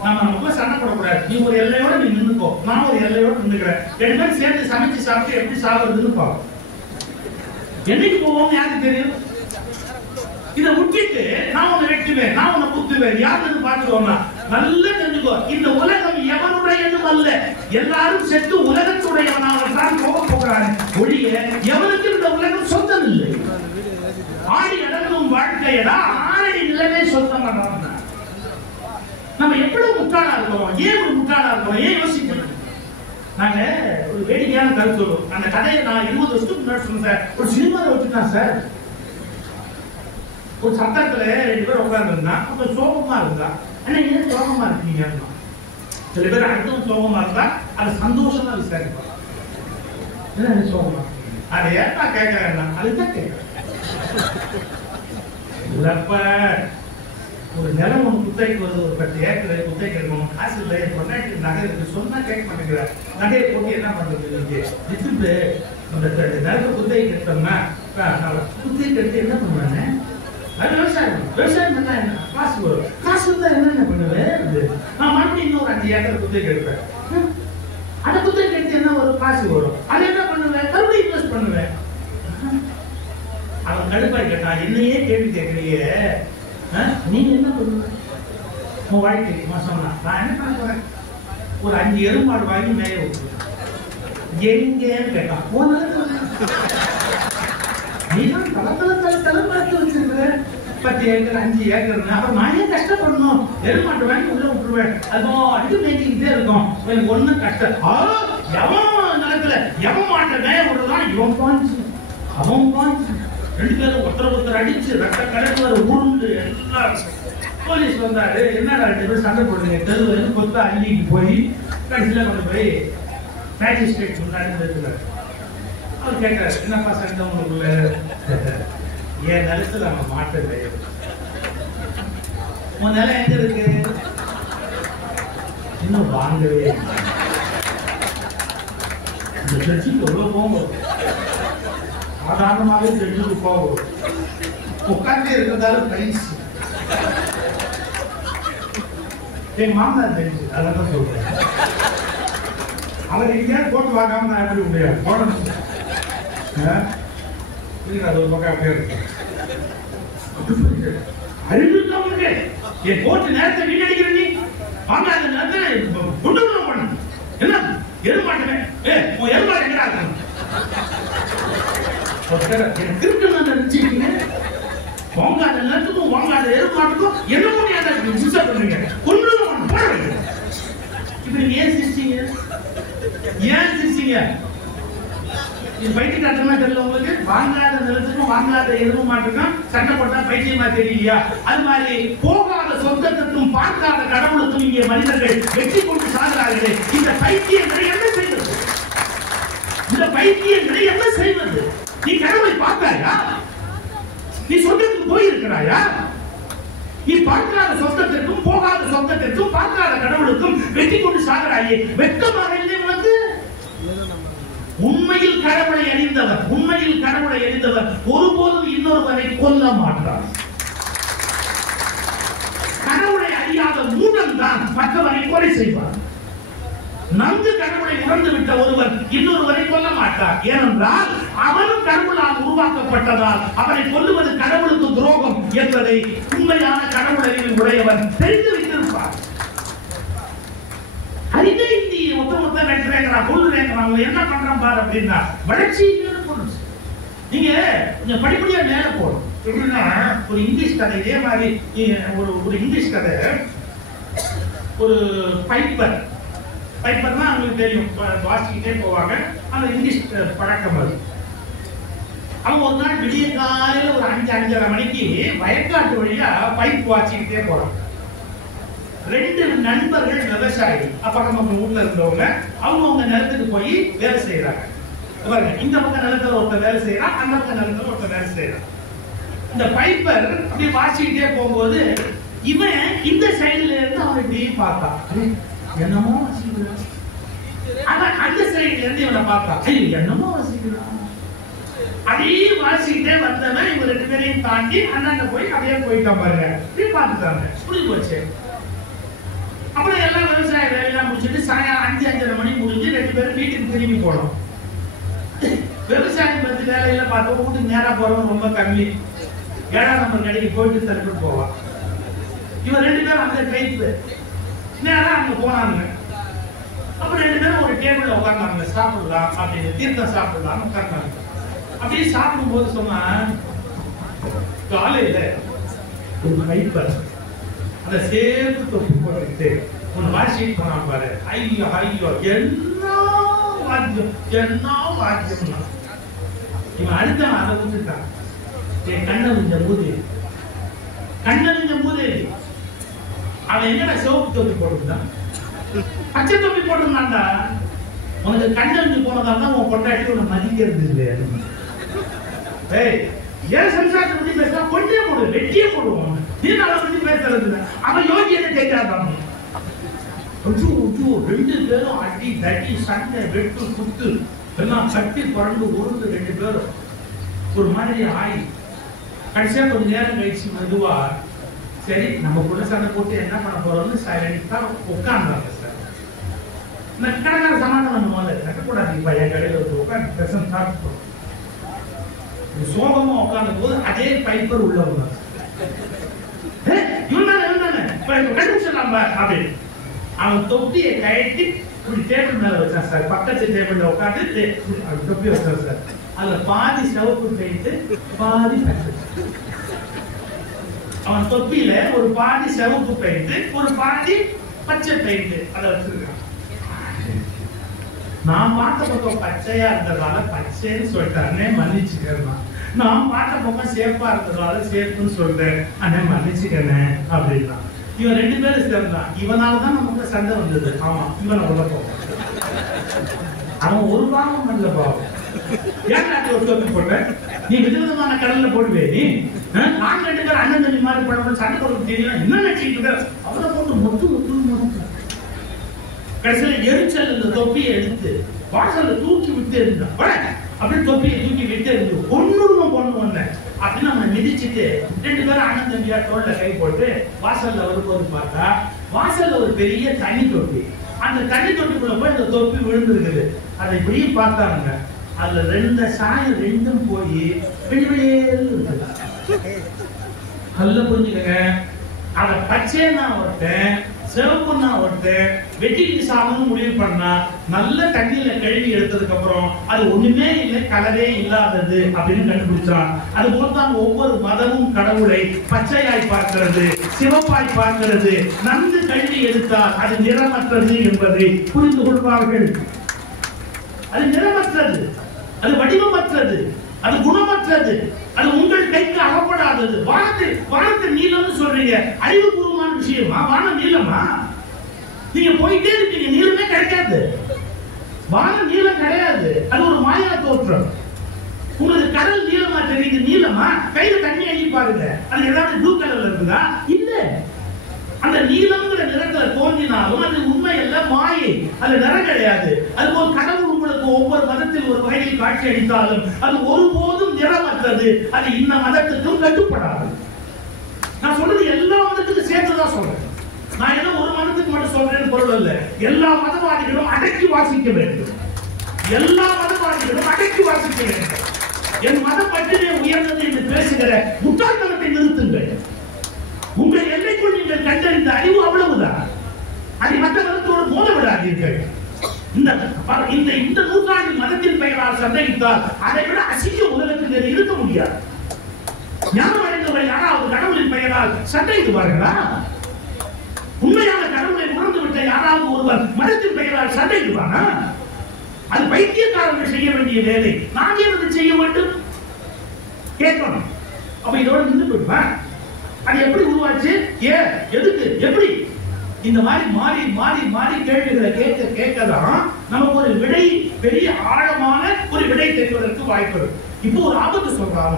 நம்ம ரொம்ப சண்டை போடக்கூடாது. நீ ஒரு எல்லையோட நீ நின்னுக்கோ, நான் ஒரு எல்லையோட நின்னுக்கிறேன். 2 பேரும் சேர்ந்து சமைச்சு சாப்பிட்டு எப்படி சாப்பிடுறதுன்னு பாப்போம். என்னைக்கு போவோம் யாருக்கு தெரியும்? இதை விட்டுட்டு நான் உன்னை வெட்டுவேன், நான் உன்னை குத்துவேன், யாருன்னு பார்த்துக்கோங்க. நல்லா தெரிஞ்சுக்கோ, இந்த உலகம் எவனுடையதும் அல்ல. எல்லாரும் செத்து உலகத்துடையவனாகத்தான் போக போகிறாங்க ஒழிய எவனுக்கு இந்த உலகம் சொந்தம் இல்லை. ஆடி அடங்கும் வாழ்க்கையடா ஆறடி நிலவே சொந்தம். நம்ம எப்படி முட்டாளா இருக்கோம்? ஏன் ஒரு முட்டாளா இருக்கோம்? ஏன் யோசிக்கணும்? நாங்க ஒரு வேடிக்கையான கருத்து சொல்லுவோம். அந்த கதையை நான் 20 வருஷத்துக்கு முன்னாடி சொன்னேன். ஒரு சினிமாவை வச்சுட்டான் சார். ஒரு சட்டத்துல 2 பேர் உட்கார்ந்து இருந்தா கொஞ்சம் சோகமா இருந்தா, ஆனா ஏன் சோகமா இருக்கீங்க? சில பேர் அடுத்தவங்க சோகமா இருந்தா அதை சந்தோஷமா விசாரிப்பாங்க. என்ன சோகமா? அதை ஏன் நான் கேட்கிறேன்? அதுதான் கேட்கிறேன். ஒரு நிலம் ஒன்று குத்தகைக்கு வருது, ஒரு 10 ஏக்கர் குத்தகைக்கு எடுக்கணும், காசு இல்லை, பொண்ணாட்டி நகை இருக்கு, சொன்னா கேட்க மாட்டேங்கிறார். நகையை போட்டு என்ன பண்றது? வித்துட்டு அந்த நிலத்தை குத்தகைக்கு எடுத்தோம்னா குத்தகைக்கு எடுத்து என்ன பண்ணுவாங்க? விவசாயம் பண்ணா என்ன காசு வரும்? காசு வந்தா என்ன பண்ணுவேன்? நான் மறுபடியும் இன்னொரு 5 ஏக்கர் குத்தகைக்கு எடுப்பேன். அந்த குத்தகைக்கு எடுத்து என்ன வரும்? காசு வரும். அதை என்ன பண்ணுவேன்? மறுபடியும் இன்வெஸ்ட் பண்ணுவேன். அவன் அவன் கடுப்பாய் கேட்டான், என்னையே கேள்வி கேட்கறியே, நீங்க என்ன பண்ணுவ உன் வாழ்க்கை சொன்னா? நான் என்ன பண்ண போறேன், ஒரு 5 எருமாடு வாங்கி மேய விட்டுருவேன். எங்கன்னு கேட்டான். நீதான் தலை பார்த்து வச்சிருக்கிற 10 ஏக்கர் 5 ஏக்கர், அப்புறம் நான் ஏன் கஷ்டப்படணும்? எருமாட்டு வாங்கி உள்ள விட்டுருவேன், அதுவும் அடிச்சு மேய்ச்சிக்கிட்டே இருக்கும், எனக்கு ஒண்ணும் கஷ்டம். எவன் நிலத்துல எவன் மாட்ட மேய விடுறான், இவன் பாஞ்சு அவன் பாஞ்சு 2 பேரும் ஒருத்தர் அடிச்சு ரத்த கடற்கரை உருண்டு எல்லாம். போலீஸ் வந்தாரு, என்னடா 2 பேரும் சண்டை போடுறீங்க, தெருவில் கொத்தா அள்ளிக்கு போய் கடைசியில கொண்டு போய் மேஜிஸ்ட்ரேட் முன்னாடி நிறுத்துறாரு. அவர் கேட்கிறாரு, என்னப்பா சண்டை உங்களுக்குள்ள? என் நிலத்துல அவன் மாட்டது, உன் நிலம் எங்க இருக்கு? இன்னும் வாங்கவே. இந்த ஜட்ஜுக்கு எவ்வளவு போகும், சாதாரணமாகவே ஜட்ஜுக்கு போகும், உட்கார்ந்து இருக்கிறதாலும் பிரைஸ். என் மாமனார் தெரிஞ்சு, அதான் சொல்றேன். அவர் எங்கேயாவது போட்டு வாங்காம நான் எப்படி முடியாது, போடணும். அது ஒரு பக்கம் அப்படியே இருக்கு. அறிவிக்கவங்க என் கோர்ட்டு நேரத்தை வீணடிக்கிற நீ வாங்காத நேரத்தை கொண்டு பண்ணணும். என்ன எருமாட்டேன், உன் எருமாடு எங்கடா திருட்டு நினைச்சுக்கீங்க. வாங்காத நேரத்துக்கும் வாங்காத எருமாட்டுக்கும் என்ன முடியாத சிக்ஷா பண்றீங்க, கொண்டு போடுறீங்க. இப்ப நீங்க ஏன் சிரிச்சீங்க? ஏன் சிரிச்சீங்க? இது பைத்தியம் காட்டுறமா தெரியல உங்களுக்கு? வாங்காத நிலத்துக்கும் வாங்காத எரும மாட்டுக்கும் சண்டை போட்டா பைத்தியமா தெரியலையா? அது மாதிரி போகாத சொர்க்கத்துக்கும் பார்க்காத கடவுளுக்கும் இங்கே மனிதர்கள் வெற்றி கொண்டு சாகிறார்களே, இந்த பைத்தியங்களை என்ன செய்வது? இந்த பைத்தியங்களை என்ன செய்வது? நீ கடவுளை பார்த்தாயா? நீ சொர்க்கத்துக்கு போயிருக்கிறாயா? நீ பார்க்காத சொர்க்கத்திற்கும் போகாத சொர்க்கத்திற்கும் பார்க்காத கடவுளுக்கும் வெற்றி கொண்டு சாகிறாயே, வெட்கமாக இல்லை உனக்கு? உண்மையில் கடவுளை அறிந்தவர் ஒருபோதும் இன்னொருவரை கொல்ல மாட்டார். கடவுளை அறியாத மூடன் தான் மற்றவரை கொலை செய்வார். நன்கு கடவுளை உணர்ந்து விட்ட ஒருவர் இன்னொருவரை கொல்ல மாட்டார். ஏனென்றால் அவனும் கடவுளால் உருவாக்கப்பட்டதால் அவரை கொல்லுவது கடவுளுக்கு துரோகம் என்பதை உண்மையான கடவுள் அறிவில் உடையவர் தெரிந்து வைத்திருப்பார். அறிவே இந்திய மொத்த வெட்டுறேங்கிறான், கொள்ளுறேங்கிறான், என்ன பண்றான் பாரு அப்படின்னா வளர்ச்சி. நீங்க கொஞ்சம் படிப்படியா மேல போடும். எப்படின்னா ஒரு இங்கிலீஷ் கதை, இதே மாதிரி ஒரு இங்கிலீஷ் கதை. ஒரு பைப்பர்னா அவங்களுக்கு தெரியும், வாசிக்கிட்டே போவாங்க. அந்த இங்கிலீஷ் பழக்கம் அது. அவன் ஒரு நாள் விடிய காலையில ஒரு 5-5:30 மணிக்கு வயக்காட்டு வழியா பைப் வாசிக்கிட்டே போறான். 2 நண்பர்கள் விவசாயிகள், பக்கம் ஊர்ல இருந்தவங்க, அவங்க நிலத்துக்கு போய் வேலை செய்யறாங்க. இந்த பக்கம் நிலத்துல ஒருத்தர் வேலை செய்யறான், அந்த பக்கம் நிலத்துல ஒருத்தர் வேலை செய்யறான். இந்த பைப்பர் அப்படி வாசிக்கிட்டே போகும்போது இவன் இந்த சைடுல இருந்து அவன் இப்படி பார்த்தான், என்னமோ வாசிக்கிறான். அவன் அந்த சைடுல இருந்து இவனை பார்த்தான், என்னமோ வாசிக்கிறான். அதே வாசிக்கிட்டே வந்தவன் இவங்க 2 பேரையும் தாண்டி அண்ணாண்ட போய் அப்படியே போயிட்டான் பாருங்க. இப்படி பார்த்துட்டாங்க, புரிஞ்சு போச்சு. அப்புறம் எல்லாம் விவசாய வேலையெல்லாம் முடிச்சுட்டு சாயங்காலம் 5-5:30 மணி முடிஞ்சு 2 பேரும் வீட்டுக்கு திரும்பி போனோம். விவசாயம் பத்தி வேலையில பார்த்தோம், வீட்டுக்கு நேரா போறவங்க ரொம்ப கம்மி. 7ஆம் நம்பர் கடைக்கு போயிட்டு திருப்பி போவான். இவன் 2 பேரும் அந்த டைப்பு நேரா அங்க போனாங்க. அப்புறம் 2 பேரும் ஒரு டேபிள்ல உட்கார்ந்தாங்க, சாப்பிடலாம் அப்படின்னு, தீர்த்தம் சாப்பிடலாம் உட்கார்ந்தாங்க. அப்படியே சாப்பிடும் போது சொன்னா, காலையில ஒரு பைப்பர் அதை சேர்த்து தொப்பி போட்டுக்கிட்டு ஒன்று வாசிட்டு போனான் பாரு. ஐயோ என்ன வாக்கியம். இவன் அடுத்தவன் அதை விட்டுட்டான். கண்ணவிஞ்ச மூதேவி அவன் என்னடா சிவப்பு தொப்பி போட்டுருந்தான், பச்சை தொப்பி போட்டிருந்தான்டா. உனக்கு கண்ணவிஞ்சு போனதால் தான் உன் கொண்டாட்டி உன்னை மதிக்கிறது இல்லையா? ஏன் சம்சாரத்தை பத்தி பேசினா கொண்டே போடு, வெட்டியே போடுவோம். நீ அதை பத்தி பேசுறது அவன் யோகியத்தை கேட்காதான். 2 பேரும் அடி தடி சண்டை வெட்டு குத்து எல்லாம் கட்டி குழம்பு உருண்டு 2 பேரும் ஒரு மாதிரி ஆயி கடைசியா கொஞ்ச நேரம் கழிச்சு மெதுவா சரி நம்ம கூட சண்டை போட்டு என்ன பண்ண போறோம்னு சைலண்டா உட்கார்ந்தாங்க. சார் இந்த கடைக்கார சமாதானம் பண்ணுவாங்க, கட்டக்கூடாது, இப்ப என் கடையில உட்காந்து பெசன் சாப்பிட்டு சோகமா உட்கார்ந்த போது அதே பைப்பர் உள்ள வந்தாங்க. கண்டுபிடிச்சிடலாம்பா அப்படின்னு அவன் தொப்பியை கழட்டி இப்படி டேபிள் மேல வச்சான் சார். பக்கத்து டேபிள்ல உட்காந்து தொப்பி வச்சான் சார். அதுல பாதி சிவப்பு பெயிண்ட் பாதி பச்சை. அவன் தொப்பியில ஒரு பாதி சிவப்பு பெயிண்ட் ஒரு பாதி பச்சை பெயிண்ட் அதை வச்சிருக்கான். நான் பார்த்த பக்கம் பச்சையா இருந்ததால பச்சைன்னு சொல்லிட்டாருன்னே மன்னிச்சுக்கிறேன். நான் பார்த்த பக்கம் சேஃபா இருந்ததால சேஃப்னு சொல்றேன் அண்ணே மன்னிச்சுக்கிறேன் அப்படின்னா. இவன் 2 பேரும் சேர்ந்தான். இவனாலதான் நமக்கு சண்டை வந்தது. ஆமா இவனை உள்ள போவான். அவன் ஒரு பாவம் இல்ல பாவம். ஏன் ஒரு தொப்பி போட்டேன்? நீ விதவிதமான கடல்ல போடுவே நீ. நான் 2 பேரும் அண்ணன் தம்பி மாதிரி படம் சண்டை போட தெரியும். என்ன நினைச்சிட்டு அவனை போட்டு மொத்து மொத்து கடைசியில எரிச்சல் இந்த தொப்பியை எடுத்து வாசல்ல தூக்கி விட்டு இருந்தான். அப்படியே தொப்பியை தூக்கி விட்டு இருந்து ஒண்ணுருவம் பொண்ணு ஒண்ணு அப்படின்னு நம்ம மிதிச்சுட்டு 2 பேரும் அண்ணன் தம்பியா தோல்ல கை போட்டு வாசல்ல வரும்போது பார்த்தா வாசல்ல ஒரு பெரிய தண்ணி தொட்டி. அந்த தண்ணி தொட்டிக்குள்ள போய் அந்த தொப்பி விழுந்திருக்குது. அதை இப்படியே பார்த்தாங்க. அதுல 2 சாயம் 2ம் போய் நல்ல புரிஞ்சுக்கங்க. அத பச்சை நான் ஒருத்தன் சிவப்பு நான் ஒருத்தன் வெட்டிக்கு சாமன்னு முடிவு பண்ணா நல்ல தண்ணியில கழுவி எடுத்ததுக்கு அப்புறம் அது ஒண்ணுமே இல்லை கலரே இல்லாதது அப்படின்னு கண்டுபிடிச்சான். அது போலதான் ஒவ்வொரு மதமும் கடவுளை பச்சையாய் பார்க்கிறது, சிவப்பாய் பார்க்கிறது. நன்கு கழுவி எடுத்தால் அது நிறமற்றது என்பதை புரிந்து கொள்வார்கள். அது நிறமற்றது, அது வடிவமற்றது, அது குணமற்றது, அது உங்கள் கைக்கு அகப்படாதது. வானத்தை நீளம்னு சொல்றீங்க, அறிவுபூர்வமான விஷயமா? வானம் நீளமா? நீங்க போயிட்டே இருக்கீங்க, நீளமே கிடைக்காது. வானம் நீளம் கிடையாது, அது ஒரு மாயா தோற்றம். உங்களுக்கு கடல் நீளமா தெரியுது, நீளமா? கையில தண்ணி அள்ளி பாருங்க, அது ஏதாவது ப்ளூ கலர்ல இருக்குதா? இல்ல. அந்த நீளம்ங்கிற நிறத்துல தோன்றினாலும் அது உண்மை அல்ல, மாயை. அது நிறம் கிடையாது. அதுபோல் கடவுள் உங்களுக்கு ஒவ்வொரு மதத்தில் ஒரு வகையில் காட்சி அளித்தாலும் அது ஒருபோதும் நிறமற்றது. அது இந்த மதத்துக்கும் கட்டுப்படாது. நான் சொல்றது எல்லா மதத்துக்கும் சேர்த்துதான் சொல்றேன். நான் ஏதோ ஒரு மதத்துக்கு மட்டும் சொல்றேன்னு பொருள் அல்ல. எல்லா மதவாதிகளும் அடக்கி வாசிக்க வேண்டும். எல்லா மதவாதிகளும் அடக்கி வாசிக்க வேண்டும். என் மதம் பற்றியே உயர்ந்தது என்று பேசுகிற முட்டாள்தனத்தை நிறுத்துங்கள். உங்கள் எல்லைக்குள் நீங்கள் கண்டறிந்த அறிவு அவ்வளவுதான். அதை மற்ற மதத்தோடு மோத விடாதீர்கள். இந்த நூற்றாண்டில் மதத்தின் பெயரால் சந்தேகித்தால் அதை விட அசிங்க உலகத்தில் இருக்க முடியாது. ஞானம் அடைந்தவர்கள் யாராவது கடவுளின் பெயரால் சந்தேகிப்பார்களா? உண்மையான கடவுளை உணர்ந்து விட்ட யாராவது ஒருவர் மதத்தின் பெயரால் சந்தேகிப்பானா? அது பைத்தியக்காரர்கள் செய்ய வேண்டிய வேலை. நான் எது செய்ய வேண்டும் கேட்கணும். அப்ப இதோட நின்று போயிடுமா? அது எப்படி உருவாச்சு? ஏன், எதுக்கு, எப்படி? இந்த மாதிரி மாறி மாறி மாறி கேள்விகளை கேட்க கேட்கதான் நமக்கு ஒரு விடை, பெரிய ஆழமான ஒரு விடை தெரிவதற்கு வாய்ப்பு இருக்கு. இப்போ ஒரு ஆபத்து சொல்றாங்க.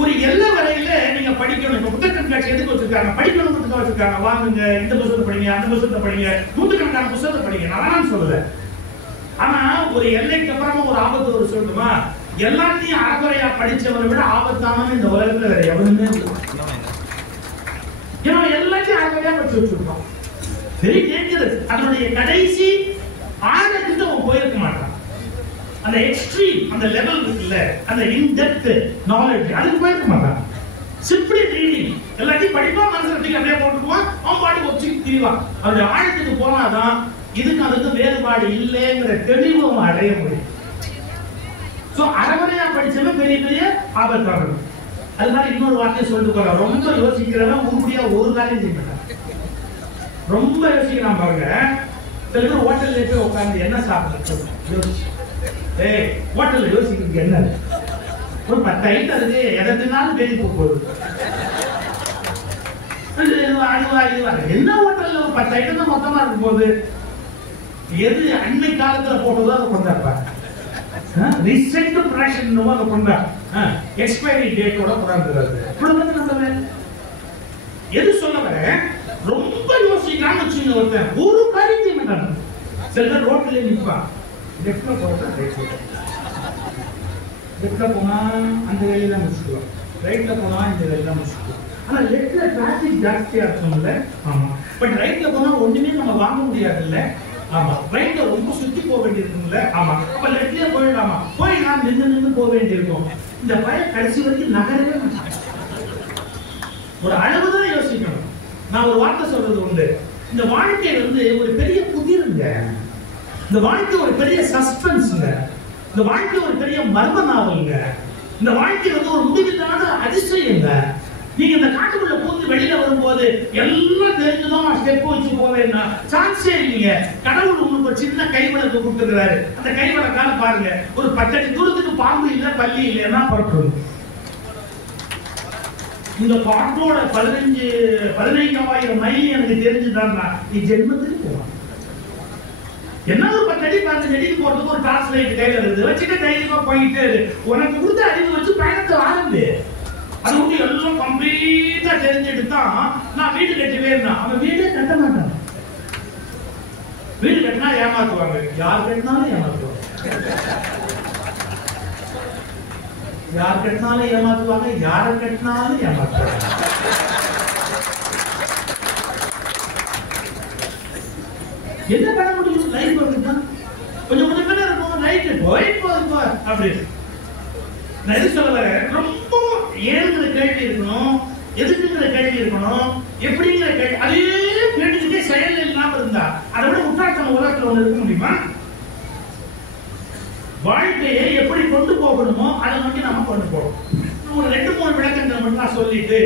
ஒரு எல்லை வரையில நீங்க படிக்கணும். இப்ப புத்தக கண்காட்சி எதுக்கு வச்சிருக்காங்க? படிக்கணும் வச்சிருக்காங்க. வாங்குங்க, இந்த புத்தகத்தை படிங்க, அந்த புத்தகத்தை படிங்க, நூற்றுக்கணக்கான புத்தகத்தை படிங்க. நான் சொல்லல. ஆனா ஒரு எல்லைக்கு அப்புறமா ஒரு ஆபத்து ஒரு சொல்லணுமா? எல்லாத்தையும் அறகுறையா படிச்சவரை விட ஆபத்தான இந்த உலகத்துல வேற எவனுமே எல்லாத்தையும் அறகுறையா படிச்சு வச்சிருக்கோம். Very dangerous. அதனுடைய கடைசி ஆழத்துக்கு அவன் போயிருக்க மாட்டான். அந்த எக்ஸ்ட்ரீம், அந்த லெவல் இல்ல, அந்த இன்டெப்த் நாலேஜ் அதுக்கு போயிருக்க மாட்டான். சிம்பிளி ரீடிங் எல்லாத்தையும் படிப்பா, மனசுக்கு அப்படியே போட்டுக்குவான், அவன் பாடி வச்சு திரிவான். அவருடைய ஆழத்துக்கு போனாதான் இதுக்கு அதுக்கு வேறுபாடு இல்லைங்கிற தெளிவு அவன் அடைய முடியும். அறவரையா படிச்சவன் பெரிய பெரிய ஆபத்தானவன். அதனால இன்னொரு வார்த்தையை சொல்லிட்டு போறான். ரொம்ப யோசிக்கிறவன் உருப்படியா ஒரு காரியம் செய்ய மாட்டான். ரொம்ப யோசிக்கிறான் பாருங்க. சில பேர் ஹோட்டல்ல போய் உட்கார்ந்து என்ன சாப்பிடுறது ஹோட்டல்ல யோசிக்கிறது என்ன? ஒரு 10 ஐட்டம் இருக்கு, எதனாலும் வெளியே போகுது. என்ன ஹோட்டல்ல ஒரு 10 ஐட்டம் தான் மொத்தமா இருக்கும் போது எது அன்னை காலத்துல போட்டதோ அதை கொண்டாடுறாங்க. ரீசெண்ட் ப்ரொடக்ஷன் அதை கொண்டா எக்ஸ்பைரி டேட்டோட கொண்டாந்துறாரு. எது சொல்ல வர? ரொம்ப யோசிக்கிறான்னு வச்சுங்க. ஒருத்தன் ஒரு காரியத்தை மாட்டாங்க. சில பேர் ரோட்ல நிற்பான். லெஃப்ட்ல போறதா ரைட் போறோம், லெஃப்ட்ல போனா அந்த வேலையெல்லாம் முடிச்சுக்கலாம், ரைட்ல போனா இந்த வேலையெல்லாம் முடிச்சுக்கலாம். ஆனா லெஃப்ட்ல டிராபிக் ஜாஸ்தியா இருக்கும்ல. ஆமா. பட் ரைட்ல போனா ஒண்ணுமே நம்ம வாங்க முடியாது இல்ல. ஆமா. ரைட்ல ரொம்ப சுத்தி போக வேண்டியிருக்கும்ல. ஆமா. அப்ப லெஃப்ட்லயே போயிடலாமா? போய் நான் நின்னு போக வேண்டியிருக்கும். இந்த பையன் கடைசி வரைக்கும் நகரவே மாட்டான். ஒரு அளவுதான் யோசிக்கணும். நான் ஒரு வார்த்தை சொல்றது உண்டு. இந்த வாழ்க்கை ஒரு பெரிய புதிருங்க. இந்த வாழ்க்கை ஒரு பெரிய சஸ்பென்ஸ்ங்க. இந்த வாழ்க்கை ஒரு பெரிய மர்ம நாவல்ங்க. இந்த வாழ்க்கை ஒரு முடிவில்லாத அதிசயங்க. நீங்க இந்த காட்டுக்குள்ள பூந்து வெளியில வரும்போது எல்லாம் தெரிஞ்சுதான் ஸ்டெப் வச்சு போவேன்னா சான்ஸே இல்லைங்க. கடவுள் உங்களுக்கு ஒரு சின்ன கைவிளக்கு கொடுத்துருக்காரு. அந்த கைவிளக்கால பாருங்க, ஒரு 10 அடி தூரத்துக்கு பாம்பு இல்ல, பள்ளி இல்லைன்னா பறக்கும். இந்த காட்டோட 15,000 மைல் எனக்கு தெரிஞ்சுதான் நீ ஜென்மத்துக்கு போவான். என்ன ஒரு 10 அடி 15 அடிக்கு போறதுக்கு ஒரு டார்ச் லைட் கையில இருக்குது, வச்சுட்டு தைரியமா போயிட்டு உனக்கு கொடுத்த அறிவு வச்சு பயணத்தை ஆரம்பி. அது வந்து எல்லாம் கம்ப்ளீட்டா தெரிஞ்சுட்டு தான் நான் வீடு கட்டவே இருந்தேன். அவன் வீடே கட்ட மாட்டான். வீடு கட்டினா ஏமாத்துவாங்க. யார் கட்டினாலும் ஏமாத்துவாங்க. யார் கட்டினாலும் ஏமாத்துவாங்க. யாரை கட்டினாலும் ஏமாத்துவாங்க. என்ன பண்ண முடியும்? லைஃப் அப்படிதான். கொஞ்சம் பேர் இருக்கும், லைட் போய் அப்படி. நான் எது சொல்ல வரேன், ரொம்ப ஏங்கிற கேள்வி இருக்கணும், எதுக்குங்கிற கேள்வி இருக்கணும், எப்படிங்கிற கேள்வி. அதே கேள்விக்கே செயல் இல்லாம இருந்தா அதை விட முட்டாட்டம் உலகத்துல ஒண்ணு இருக்க முடியுமா? வாழ்க்கையை எப்படி கொண்டு போகணுமோ அதை நோக்கி நம்ம கொண்டு போகணும். ஒரு 2-3 விளக்கங்கள் மட்டும் நான் சொல்லிட்டு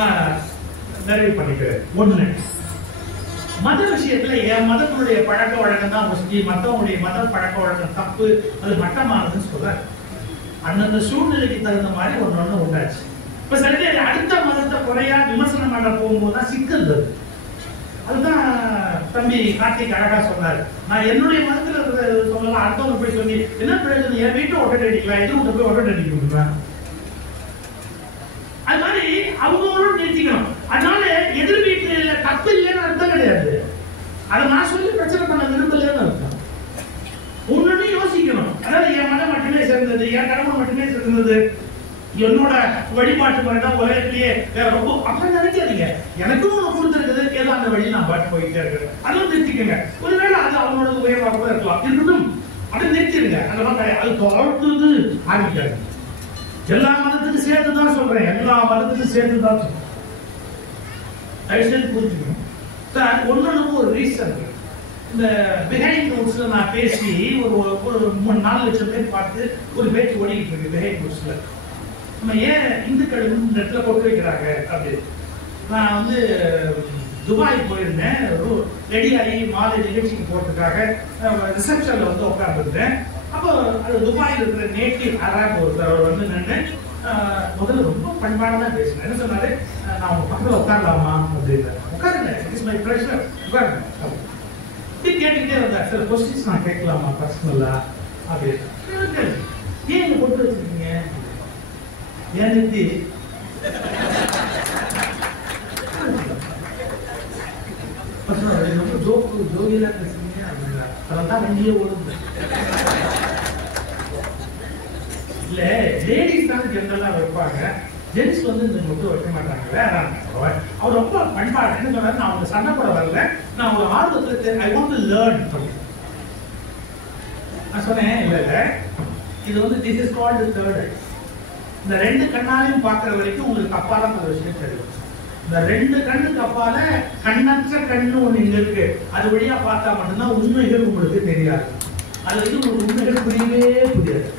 நான் நிறைவு பண்ணிக்கிறேன். ஒண்ணு, மத விஷயத்துல என் மதத்தினுடைய பழக்க வழக்கம் தான் முக்கியம், மத்தவங்களுடைய மத பழக்க வழக்கம் தப்பு, அது மட்டமானதுன்னு சொல்ல அந்தந்த சூழ்நிலைக்கு தகுந்த மாதிரி ஒண்ணு உண்டாச்சு. இப்ப சில பேர் அடுத்த மதத்தை குறையா விமர்சனம் பண்ண போகும்போது தான் சிக்கல் வருது. அதுதான் தம்பி கார்த்திக் அழகா சொன்னாரு. நான் என்னுடைய மதத்துல சொல்லலாம், அடுத்தவங்க போய் சொல்லி என்ன பிரயோஜனம்? என் வீட்டை ஒட்டை அடிக்கலாம், எது விட்டு போய் ஒட்டை அடிக்க முடியுமா? அது மாதிரி அவங்களோட நிறுத்திக்கணும். அதனால எதிர் வீட்டுல தப்பு இல்லைன்னு அர்த்தம் கிடையாது. அதை நான் சொல்லி பிரச்சனை பண்ண விரும்பலன்னு அர்த்தம். ஒண்ணுமே யோசிக்கணும். அதாவது என் மதம் மட்டுமே சேர்ந்தது, என் கடவுள் மட்டுமே சேர்ந்தது, என்னோட வழிபாட்டு முறை தான் உலகத்திலேயே வேற ரொம்ப அப்படி நினைக்காதீங்க. எனக்கும் ஒண்ணு கொடுத்துருக்குது, ஏதோ அந்த வழி நான் பாட்டு போயிட்டே இருக்கிறேன். அதுவும் நிறுத்திக்கங்க. ஒருவேளை அது அவனோட உயர்வாக கூட இருக்கலாம், இருக்கட்டும், அப்படி நிறுத்திடுங்க. அதெல்லாம் கிடையாது. அது தொடர்ந்து ஆரம்பிக்காது. எல்லா மதத்துக்கும் சேர்த்துதான் சொல்றேன், எல்லா மதத்துக்கும் சேர்த்துதான் சொல்றேன். தயவுசெய்து புரிஞ்சுக்கணும். ஒன்னுக்கு ஒரு ரீசன். இந்த பிஹைண்ட் ரூட்ஸ்ல நான் பேசி ஒரு 4 லட்சம் பேர் பார்த்து ஒரு பேச்சு ஓடிக்கிட்டு இருக்கு. பிஹைண்ட் ரூட்ஸ்ல நம்ம ஏன் இந்துக்கள் இந்த இடத்துல கொண்டு வைக்கிறாங்க அப்படி. நான் வந்து துபாய் போயிருந்தேன், ரெடியாகி மாலை நிகழ்ச்சிக்கு போறதுக்காக ரிசப்ஷன்ல வந்து உட்கார்ந்துருந்தேன். அப்போ அது துபாயில் இருக்கிற நேட்டிவ் அராப் ஒருத்தர் வந்து நின்று முதல்ல ரொம்ப பண்பானதா பேசினேன். என்ன சொன்னாரு, நான் உங்க பக்கத்துல உட்காரலாமா அப்படின்னு. உட்காருங்க, இட்ஸ் மை ப்ளஷர், உட்காருங்க இப்படி கேட்டுக்கிட்டே வந்தேன். சில கொஸ்டின்ஸ் நான் கேட்கலாமா பர்சனலா அப்படின்னு. ஏன் இங்க கொண்டு வச்சிருக்கீங்க? ஏன் நிறுத்தி ரொம்ப ஜோதியெல்லாம் பேசுறீங்க அப்படின்னா அதெல்லாம் வண்டியே ஓடுது. இல்ல லேடிஸ் தான் ஜென்ரலா வைப்பாங்க, ஜென்ஸ் வந்து இந்த முட்டு வைக்க மாட்டாங்கல்ல. அவர் ரொம்ப பண்பாடு. என்ன சொன்னாரு, நான் அவங்க சண்டை போட வரல, நான் ஒரு ஆர்வத்துல ஐ வாண்ட் டு லேர்ன். நான் சொன்னேன் இல்ல இல்ல, இது வந்து திஸ் இஸ் கால்ட் தேர்ட் ஐ. இந்த 2 கண்ணாலையும் பார்க்கிற வரைக்கும் உங்களுக்கு அப்பால ஒரு விஷயம் தெரியும். இந்த 2 கண்ணுக்கு அப்பால கண்ணற்ற கண்ணு ஒண்ணு இங்க இருக்கு, அது வழியா பார்த்தா மட்டும்தான் உண்மைகள் உங்களுக்கு தெரியாது. அது வந்து உங்களுக்கு உண்மைகள் புரியவே புரியாது.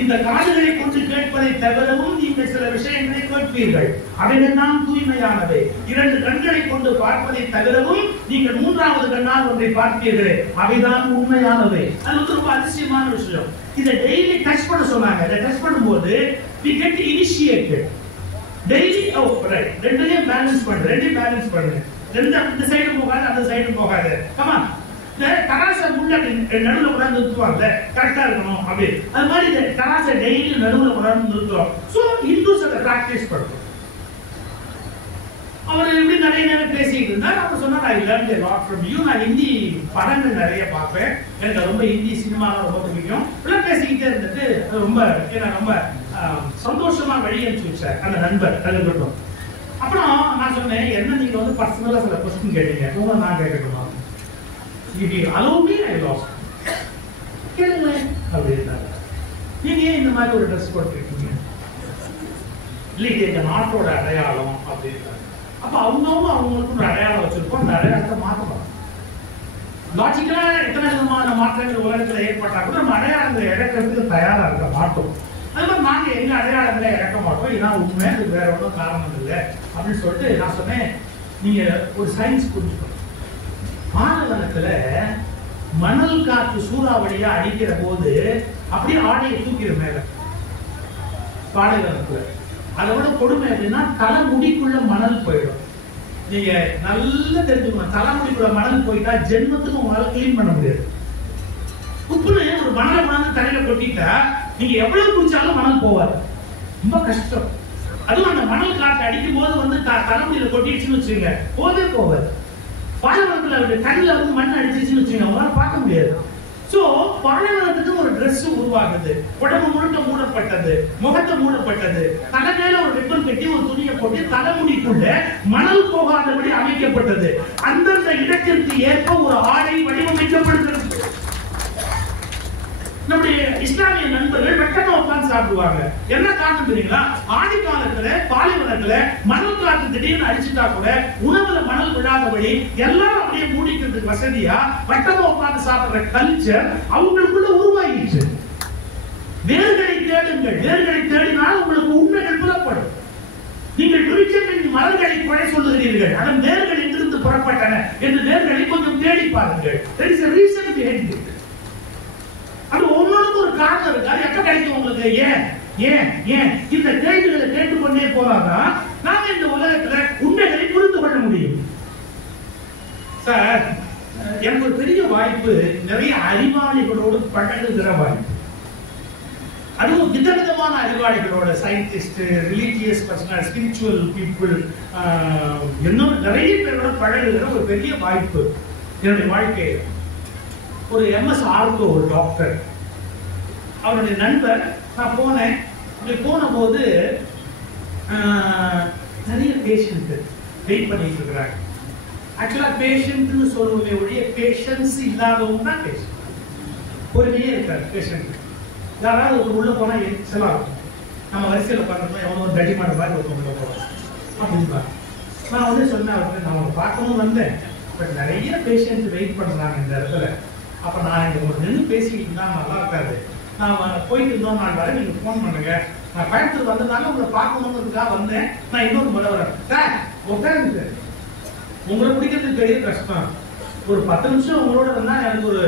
இந்த காதுகளை கொண்டு கேட்பதை தவிரவும் நீங்கள் சில விஷயங்களை கேட்பீர்கள், அவைகள் தான் தூய்மையானவை. 2 கண்களை கொண்டு பார்ப்பதை தவிரவும் நீங்கள் 3வது கண்ணால் ஒன்றை பார்ப்பீர்கள், அவைதான் உண்மையானவை. அது வந்து ரொம்ப அதிசயமான விஷயம். இதை டெய்லி டச் பண்ண சொன்னாங்க. இதை டச் பண்ணும்போது we get initiated daily. oh right, ரெண்டையும் பேலன்ஸ் பண்ணு, ரெண்டையும் பேலன்ஸ் பண்ணு. இந்த சைடு போகாது, அந்த சைடு போகாது. come on, இந்த தராசை முன்னாடி நடுவில் கொண்டாந்து நிறுத்துவாங்கல்ல, கரெக்டா இருக்கணும் அப்படி. அது மாதிரி இந்த தராசை டெய்லி நடுவில் கொண்டாந்து நிறுத்துறோம். ஸோ இந்துஸ் அதை பிராக்டிஸ் பண்ணுறோம். அவர் எப்படி நிறைய நேரம் பேசிட்டு இருந்தார். அவர் சொன்னார், ஐ learnt a lot from you. நான் ஹிந்தி படங்கள் நிறைய பார்ப்பேன், எனக்கு ரொம்ப ஹிந்தி சினிமாலாம் ரொம்ப பிடிக்கும். எல்லாம் பேசிக்கிட்டே இருந்துட்டு ரொம்ப என்ன ரொம்ப சந்தோஷமா வழி அனுப்பிச்சு வச்சார் அந்த நண்பர். கலந்துட்டோம். அப்புறம் நான் சொன்னேன், என்ன நீங்க வந்து பர்சனலா சில கொஸ்டின் கேட்டீங்க, உங்களை நான் கேட்கணுமா? If you allow me, I lost. கேளுங்களேன் அப்படின்னாரு. நீங்க ஏன் இந்த மாதிரி ஒரு ட்ரெஸ் போட்டுருக்கீங்க? இல்லையே எங்க நாட்டோட அடையாளம் அப்படின்றாங்க. அப்ப அவங்களுக்கு ஒரு அடையாளம் வச்சிருக்கோம், அந்த அடையாளத்தை மாற்றலாம். லாஜிக்கலா எத்தனை விதமான மாற்றங்கள் உலகத்துல ஏற்பட்டா கூட நம்ம அடையாளங்களை இழக்கிறதுக்கு தயாரா இருக்க மாட்டோம். அது மாதிரி நாங்க எங்க அடையாளங்களை இழக்க மாட்டோம். இதான் உண்மை, இது வேற ஒன்றும் காரணம் இல்லை அப்படின்னு சொல்லிட்டு நான் சொன்னேன். நீங்க ஒரு சயின்ஸ் புரிஞ்சுக்கணும். பாலைவனத்துல மணல் காற்று சூறாவளியா அடிக்கிற போது அப்படியே ஆடையை தூக்கிற மேல பாலைவனத்துல. அதை விட கொடுமை அப்படின்னா தலைமுடிக்குள்ள மணல் போயிடும். நீங்க நல்லா தெரிஞ்சுக்கணும், தலைமுடிக்குள்ள மணல் போயிட்டா ஜென்மத்துக்கு உங்களால கிளீன் பண்ண முடியாது. உப்புன்னு ஒரு மணலை கொண்டாந்து தலையில கொட்டிட்டா நீங்க எவ்வளவு குடிச்சாலும் மணல் போவாது, ரொம்ப கஷ்டம். அதுவும் அந்த மணல் காற்று அடிக்கும் போது வந்து தலைமுடியில கொட்டிடுச்சுன்னு வச்சுங்க, போவாது. பாலைவனத்துல கண்ணில் வந்து மண் அடிச்சிருச்சுன்னு வச்சுங்க, உங்களால பார்க்க முடியாது. சோ பாலைவனத்துக்கு ஒரு ட்ரெஸ் உருவாகுது, உடம்பு முழுக்க மூடப்பட்டது, முகத்தை மூடப்பட்டது, தலை மேல ஒரு ரிப்பன் கட்டி ஒரு துணியை போட்டு தலைமுடிக்குள்ள மணல் போகாதபடி அமைக்கப்பட்டது. அந்தந்த இடத்திற்கு ஏற்ப ஒரு ஆடை வடிவமைக்கப்படுகிறது. நம்முடைய இஸ்லாமிய நண்பர்கள் வெட்டமா உட்கார்ந்து சாப்பிடுவாங்க. என்ன காரணம் தெரியுங்களா? ஆடி காலத்துல பாலைவனத்துல மணல் காற்று திடீர்னு அடிச்சுட்டா கூட உணவுல மணல் விழாதபடி எல்லாரும் அப்படியே மூடிக்கிறதுக்கு வசதியா வெட்டமா உட்கார்ந்து சாப்பிடுற கல்ச்சர் அவங்களுக்குள்ள உருவாகிடுச்சு. வேர்களை தேடுங்கள், வேர்களை தேடினால் உங்களுக்கு உண்மைகள் புலப்படும். நீங்கள் விருட்சங்களின் மலர்களை குறை சொல்லுகிறீர்கள், அதன் வேர்கள் எங்கிருந்து புறப்பட்டன என்று வேர்களை கொஞ்சம் தேடி பாருங்கள். There is a reason behind it. அது ஒவ்வொன்றுக்கும் ஒரு காரணம் இருக்கு. அது எப்ப கிடைக்கும் உங்களுக்கு? ஏன் ஏன் ஏன் இந்த கேள்விகளை கேட்டுக்கொண்டே போறாதான் நாம இந்த உலகத்துல உண்மைகளை புரிந்து கொள்ள முடியும். சார், எனக்கு ஒரு பெரிய வாய்ப்பு நிறைய அறிவாளிகளோடு பழகுகிற வாய்ப்பு. அதுவும் விதவிதமான அறிவாளிகளோட, scientist, religious personal, spiritual people, இன்னும் நிறைய பேரோட பழகுகிற ஒரு பெரிய வாய்ப்பு என்னுடைய வாழ்க்கையில். ஒரு MS ஆர்கோ ஒரு டாக்டர், அவருடைய நண்பர். நான் போனேன். போன போது நிறைய பேஷண்ட் வெயிட் பண்ணிட்டு இருக்கிறாங்க. ஆக்சுவலா பேஷண்ட்னு சொல்லுவோமே ஒழிய பேஷன்ஸ் இல்லாதவங்க தான் பேஷண்ட். பொறுமையே இருக்காரு பேஷண்ட். யாராவது ஒரு உள்ள போனா எரிச்சலா இருக்கும். நம்ம வரிசையில் உட்காந்துருந்தோம், எவ்வளோ தடி மாட மாதிரி ஒரு உள்ள போவோம் அப்படின்பா. நான் வந்து சொன்னேன் அவருக்கு, நான் அவங்க பார்க்கவும் வந்தேன், பட் நிறைய பேஷண்ட் வெயிட் பண்றாங்க இந்த இடத்துல. அப்ப நான் இங்க ஒரு நின்று பேசிக்கிட்டு இருந்தா நல்லா இருக்காது. நான் போயிட்டு இருந்தோம், நான் வர நீங்க போன் பண்ணுங்க. நான் பயணத்துக்கு வந்ததுனால உங்களை பார்க்கணுங்கிறதுக்காக வந்தேன். நான் இன்னொரு முறை வரேன் சார். உட்காந்து உங்களை பிடிக்கிறதுக்கு பெரிய கஷ்டம். ஒரு 10 நிமிஷம் உங்களோட இருந்தா எனக்கு ஒரு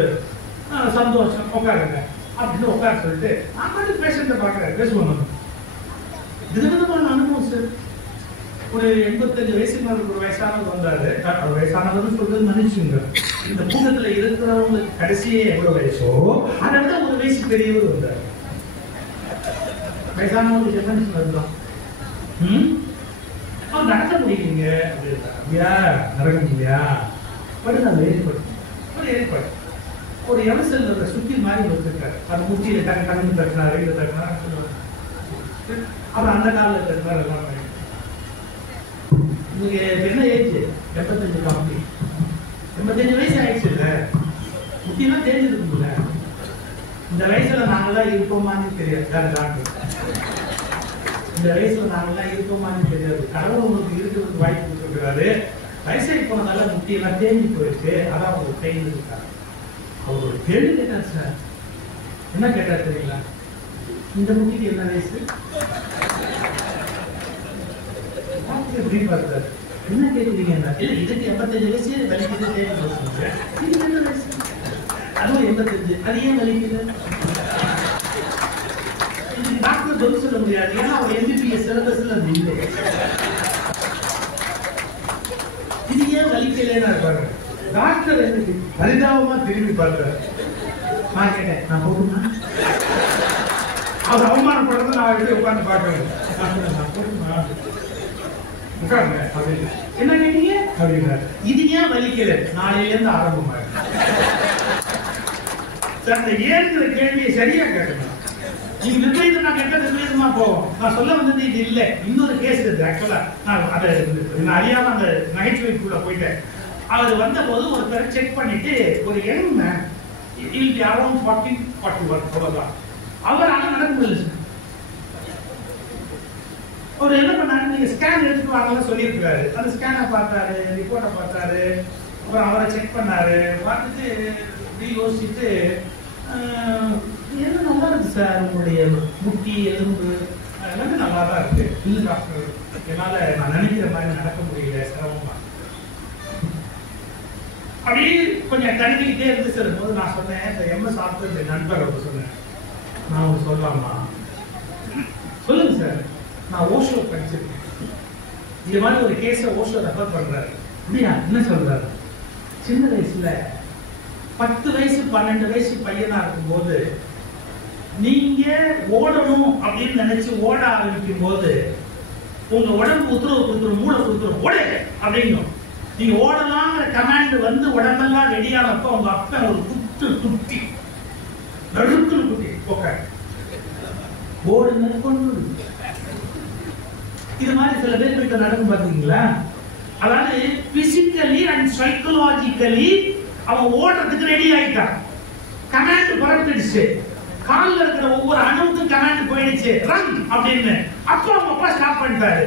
சந்தோஷம். உட்காருங்க அப்படின்னு உட்கார சொல்லிட்டு நான் பாட்டு பேஷண்ட்டை பார்க்குறேன். பேசுவோம். விதவிதமான அனுபவம் சார். ஒரு 85 வயசுக்கு மேல ஒரு வயசானவர் வந்தாரு. வயசானவர்னு சொல்றது மன்னிச்சுங்க, இந்த கூட்டத்துல இருக்கிறவங்களுக்கு கடைசியே எவ்வளவு வயசோ அதை விட ஒரு வயசு பெரியவர் வந்தார். வயசானவங்க டிஃபரன்ஸ் வருதான். அவர் நடக்க முடியலீங்க அப்படியா? நடக்க முடியா? படுங்க, அது ஏற்படும். ஒரு ஏற்பாடு. ஒரு எவசல் சுத்தி மாதிரி வச்சிருக்காரு. அது முட்டியில கண்ணு தட்டினாரு, இதை தட்டினாரு. அப்புறம் அந்த காலில் தட்டினார். எல்லாம் என்ன ஏஜ்? 85 கம்பி. 85 வயசு ஆயிடுச்சு இல்ல, முக்கியமா தெரிஞ்சிருக்கும்ல. இந்த வயசுல நாங்கெல்லாம் இருப்போமான்னு தெரியாது. இந்த வயசுல நாங்கெல்லாம் இருப்போமான்னு தெரியாது. கடவுள் உங்களுக்கு இருக்கிறதுக்கு வாய்ப்பு கொடுத்துருக்கிறாரு. வயசாகி போனதால முட்டியெல்லாம் தேங்கி போயிடுச்சு. அதான் உங்களுக்கு தேங்கி இருக்காரு. அவர் ஒரு கேள்வி கேட்டார் சார். என்ன கேட்டார் தெரியுங்களா? இந்த முட்டிக்கு என்ன வயசு? என்ன கேட்குறீங்க? இதுக்கு 85 வயசு வலிக்குது, இதுக்கு என்ன வயசு? அதுவும் 85. அது ஏன் வலிக்குது? டாக்டர் பதில் சொல்ல முடியாது. ஏன்னா அவர் MBBS சிலபஸ்ல அது இல்லை. இது ஏன் வலிக்கலைன்னு இருப்பாரு. டாக்டர் எனக்கு பரிதாபமா திரும்பி பார்த்தாரு. நான் கேட்டேன், நான் போட்டுமா? அவர் அவமானப்படுறது நான் எப்படி உட்காந்து பார்க்கணும். நான் போட்டுமா? உட்காருங்க அப்படின்னு. என்ன கேட்டீங்க அப்படின்னாரு. இது ஏன் வலிக்கல? நாளையில இருந்து ஆரம்பமாக அந்த ஏங்கிற கேள்வியை சரியா கேட்கணும். நீங்க விபரீதம் நான் கேட்ட விபரீதமா போவோம். நான் சொல்ல வந்தது இது இல்லை. இன்னொரு கேஸ் இருக்கு. ஆக்சுவலா நான் அதை நான் அறியாம அந்த நகைச்சுவைக்குள்ள போயிட்டேன். அவர் வந்த போது ஒருத்தர் செக் பண்ணிட்டு ஒரு young man will be around 40-41 அவ்வளவுதான். அவரால் நடக்க முடியல. அவர் என்ன பண்ணாரு, நீங்க ஸ்கேன் எடுத்துட்டு வாங்கலாம் சொல்லியிருக்காரு. அந்த ஸ்கேனை பார்த்தாரு, ரிப்போர்ட்டை பார்த்தாரு, அப்புறம் அவரை செக் பண்ணாரு. பார்த்துட்டு இப்படி யோசிச்சுட்டு என்ன நல்லா இருக்கு சார், உங்களுடைய முட்டி எலும்பு எல்லாமே நல்லா தான் இருக்கு. இல்லை டாக்டர், என்னால நான் நினைக்கிற மாதிரி நடக்க முடியல, சிரமமா. அப்படி கொஞ்சம் தடுக்கிட்டே இருந்து சார் போது நான் சொன்னேன், இந்த எம்எஸ் ஆஸ்பத்திரி நண்பர் அப்ப சொன்னேன், நான் உங்களுக்கு சொல்லலாமா? சொல்லுங்க சார், நான் ஓஷோ படிச்சிருக்கேன். இந்த மாதிரி ஒரு கேஸை ஓஷோ ரெஃபர் பண்றாரு. அப்படியா, என்ன சொல்றாரு? சின்ன வயசுல 10 வயசு 12 வயசு பையனா இருக்கும் போது நீங்க ஓடணும் அப்படின்னு நினைச்சு ஓட ஆரம்பிக்கும் போது உங்க உடம்பு உத்தரவு கொடுத்துரும், மூளை கொடுத்துரும், ஓட அப்படிங்கும். நீங்க ஓடலாங்கிற கமாண்ட் வந்து உடம்பெல்லாம் ரெடியானப்ப உங்க அப்பா ஒரு குட்டி நடுக்குன்னு குட்டி போக்க ஓடுங்க கொண்டு. இது மாதிரி சில பேர் கிட்ட நடக்கும் பாத்தீங்களா? அதாவது பிசிக்கலி அண்ட் சைக்கலாஜிக்கலி அவன் ஓடுறதுக்கு ரெடி ஆயிட்டான். கமாண்ட் புறப்பட்டுடுச்சு, காலில் இருக்கிற ஒவ்வொரு அணுவுக்கும் கமாண்ட் போயிடுச்சு, ரன் அப்படின்னு. அப்ப அவங்க அப்பா ஸ்டாப் பண்ணிட்டாரு.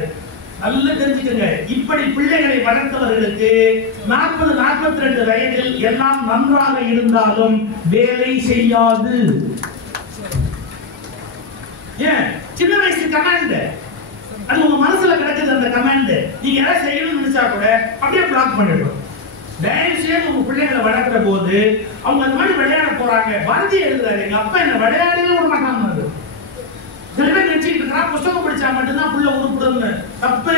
நல்லா தெரிஞ்சுக்கங்க, இப்படி பிள்ளைகளை வளர்த்தவர்களுக்கு 40-42 வயதில் எல்லாம் நன்றாக இருந்தாலும் வேலை செய்யாது. ஏன்? சின்ன வயசு கமாண்ட் அது உங்க மனசுல கிடக்குது. அந்த கமாண்ட் நீங்க எதை செய்யணும்னு நினைச்சா கூட அப்படியே பிளாக் பண்ணிடுவோம். தயவு செய்து உங்க பிள்ளைகளை வளர்க்கிற போது அவங்க அந்த மாதிரி விளையாட போறாங்க. பாரதி எழுதுறாரு, எங்க அப்பா என்ன விளையாடவே விட மாட்டாங்க. சில பேர் நினைச்சிட்டு இருக்கிறா புஸ்தகம் படிச்சா மட்டும்தான் புள்ள உருப்படும்னு. தப்பு.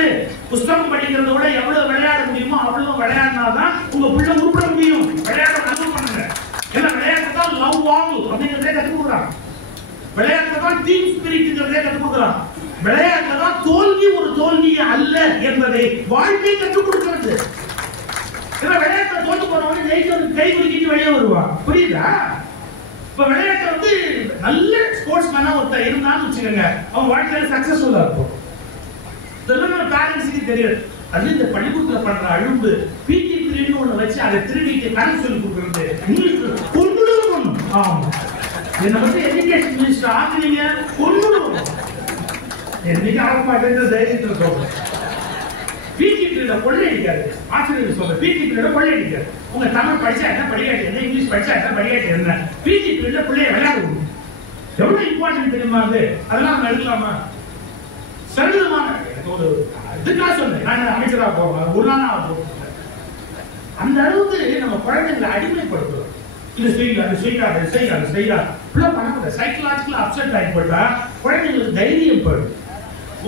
புஸ்தகம் படிக்கிறத விட எவ்வளவு விளையாட முடியுமோ அவ்வளவு விளையாடினாதான் உங்க புள்ள உருப்பட முடியும். விளையாட அனுபவம் பண்ணுங்க. ஏன்னா விளையாட்டு தான் லவ் வாங்கு அப்படிங்கிறதே கற்றுக் கொடுக்குறான். விளையாட்டு தான் டீம் ஸ்பிரிட்ங்கிறதே கற்றுக் கொடுக்குறான். விளையாட்டு தான் தோல்வி ஒரு தோல்வியே அல்ல என்பதை வாழ்க்கை கற்றுக் கொடுக்கிறது. விளையாட்டை தோற்று போனவங்க ஜெயிக்கிறது கை குலுக்கிட்டு வெளியே வருவான். புரியுதா? இப்ப விளையாட்டு வந்து நல்ல ஸ்போர்ட்ஸ் மேனா ஒருத்தர் இருந்தான்னு வச்சுக்கோங்க, அவன் வாழ்க்கையில சக்சஸ்ஃபுல்லா இருக்கும். இதெல்லாம் பேரண்ட்ஸுக்கு தெரியாது. அது இந்த பள்ளிக்கூடத்துல பண்ற அழும்பு பிடி பீரியட்னு ஒண்ணு வச்சு அதை திருடிட்டு கணக்கு சொல்லி கொடுக்குறது இங்கிலீஷ் கொண்டுடுவோம். ஆமா, என்ன வந்து எஜுகேஷன் மினிஸ்டர் ஆக்குனீங்க, கொண்டுடுவோம். என்னைக்கு ஆக மாட்டேங்கிற தைரியத்துல சொல்றேன். பிடி பீரியட கொள்ளையடிக்காது. ஆசிரியர் சொல்ற பிடி பீரியட கொள்ளையடிக்காது. உங்க தமிழ் படிச்சா என்ன, படிக்காட்டி என்ன, இங்கிலீஷ் படிச்சா என்ன, படிக்காட்டி என்ன, பிடி பீரியட பிள்ளைய விளையாடுவோம். எவ்வளவு இம்பார்ட்டன்ட் தெரியுமா அது? அதெல்லாம் நம்ம எடுக்கலாமா? சரிதமான ஒரு இதுக்காக சொன்னேன். நான் அமைச்சராக போவேன், ஒரு நாள் போவேன். அந்த அளவுக்கு நம்ம குழந்தைங்களை அடிமைப்படுத்துறோம். இது செய்யலாம், அது செய்யாது, அது செய்யாது, அது செய்யாது. இப்படிலாம் பண்ணக்கூடாது. சைக்கலாஜிக்கலா அப்செட் ஆகிப்பட்டா குழந்தைங்களுக்கு தைரியம் போயிடும்.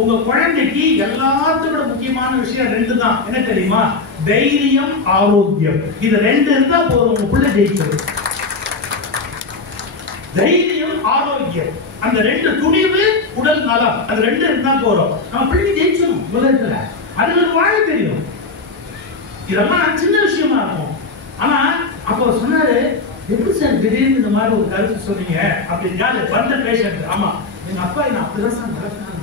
உங்க குழந்தைக்கு எல்லாத்தோட முக்கியமான விஷயம் 2 தான். என்ன தெரியுமா? தைரியம், ஆரோக்கியம். இது 2 இருந்தா போதும், உங்க பிள்ளை ஜெயிச்சிடும். தைரியம், ஆரோக்கியம், அந்த 2 துணிவு, உடல் நலம், அது 2 இருந்தா போதும். நம்ம பிள்ளை ஜெயிச்சிடும். உலகத்துல அதுங்களுக்கு வாழ தெரியும். இதெல்லாம் சின்ன விஷயமா இருக்கும். ஆனா அப்ப சொன்னாரு, எப்படி சார் திடீர்னு இந்த மாதிரி ஒரு கருத்து சொன்னீங்க அப்படின்னு வந்த பேஷண்ட். ஆமா, எங்க அப்பா என்ன அப்படிதான் சார் நடத்தினாங்க.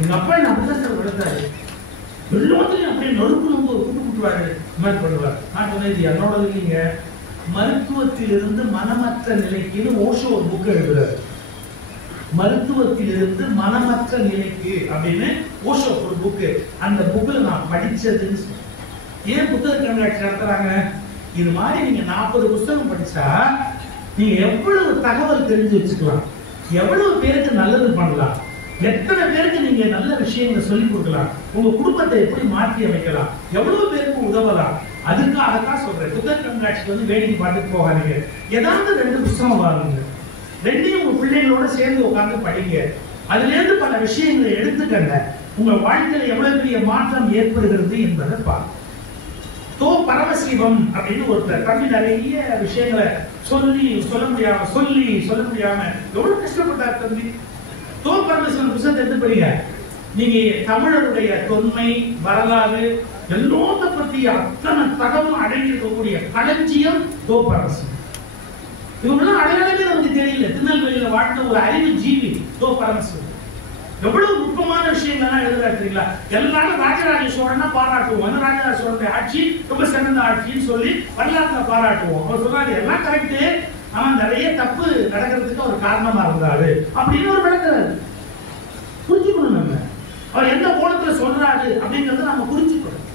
எங்க அப்பா என்ன அப்படிதான் சார் வளர்த்தாரு. எல்லாத்தையும் அப்படியே நொறுக்கணும் ஒரு கூட்டு கூட்டுவாரு, இந்த மாதிரி பண்ணுவார். நான் சொன்னேன், இது என்னோட இல்லைங்க, மருத்துவத்திலிருந்து மனமற்ற நிலைக்குன்னு ஓஷோ ஒரு புக் எழுதுறாரு. மருத்துவத்திலிருந்து மனமற்ற நிலைக்கு அப்படின்னு ஓஷோ ஒரு புக்கு. அந்த புக்ல நான் படிச்சதுன்னு சொல்றேன். ஏன் புத்தக கண்காட்சி நடத்துறாங்க? இது மாதிரி நீங்க 40 புத்தகம் படிச்சா நீங்க எவ்வளவு தகவல் தெரிஞ்சு வச்சுக்கலாம், எவ்வளவு பேருக்கு நல்லது பண்ணலாம், எத்தனை பேருக்கு நீங்க நல்ல விஷயங்களை சொல்லிக் கொடுக்கலாம், உங்க குடும்பத்தை எப்படி மாற்றி அமைக்கலாம், எவ்வளவு பேருக்கு உதவலாம். அதுக்காகத்தான் சொல்றேன், புத்தக கண்காட்சிக்கு வந்து வேடிக்கை பார்த்துட்டு போகாதீங்க. ஏதாவது 2 புத்தகம் வாங்குங்க, 2ஐயும் உங்க பிள்ளைங்களோட சேர்ந்து உட்கார்ந்து படிங்க. அதுல இருந்து பல விஷயங்களை எடுத்துக்கங்க. உங்க வாழ்க்கையில எவ்வளவு பெரிய மாற்றம் ஏற்படுகிறது என்பதை பாருங்க. தோ பரமசிவம் அப்படின்னு ஒருத்தர் தம்பி நிறைய விஷயங்களை சொல்ல முடியாம எவ்வளவு கஷ்டப்பட்டார் தம்பி. தோ பரமசிவன் புத்தகத்தை எடுத்து படிங்க. நீங்க தமிழருடைய தொன்மை, வரலாறு எல்லாத்த பத்தி அத்தனை தகவலும் அடங்கி இருக்கக்கூடிய களஞ்சியம் தோ பரமசிவன். இவங்கெல்லாம் அடையாளமே நமக்கு தெரியல. திருநெல்வேலியில வாழ்ந்த ஒரு அறிவு ஜீவி தோ பரமசிவன். எவ்வளவு நுட்பமான விஷயங்கள்லாம் எழுதுறாருங்களா. எல்லாரும் ராஜராஜ சோழனா பாராட்டுவோம், ராஜராஜ சோழனுடைய ஆட்சி ரொம்ப சிறந்த ஆட்சின்னு சொல்லி வரலாற்றுல பாராட்டுவோம். அவர் சொல்றாரு எல்லாம் கரெக்ட், ஆனா நிறைய தப்பு நடக்கிறதுக்கு ஒரு காரணமா இருந்தாரு அப்படின்னு ஒரு விளக்குறாரு. புரிஞ்சுக்கணும் நம்ம அவர் எந்த கோணத்துல சொல்றாரு அப்படிங்கறத நம்ம புரிஞ்சுக்கணும்.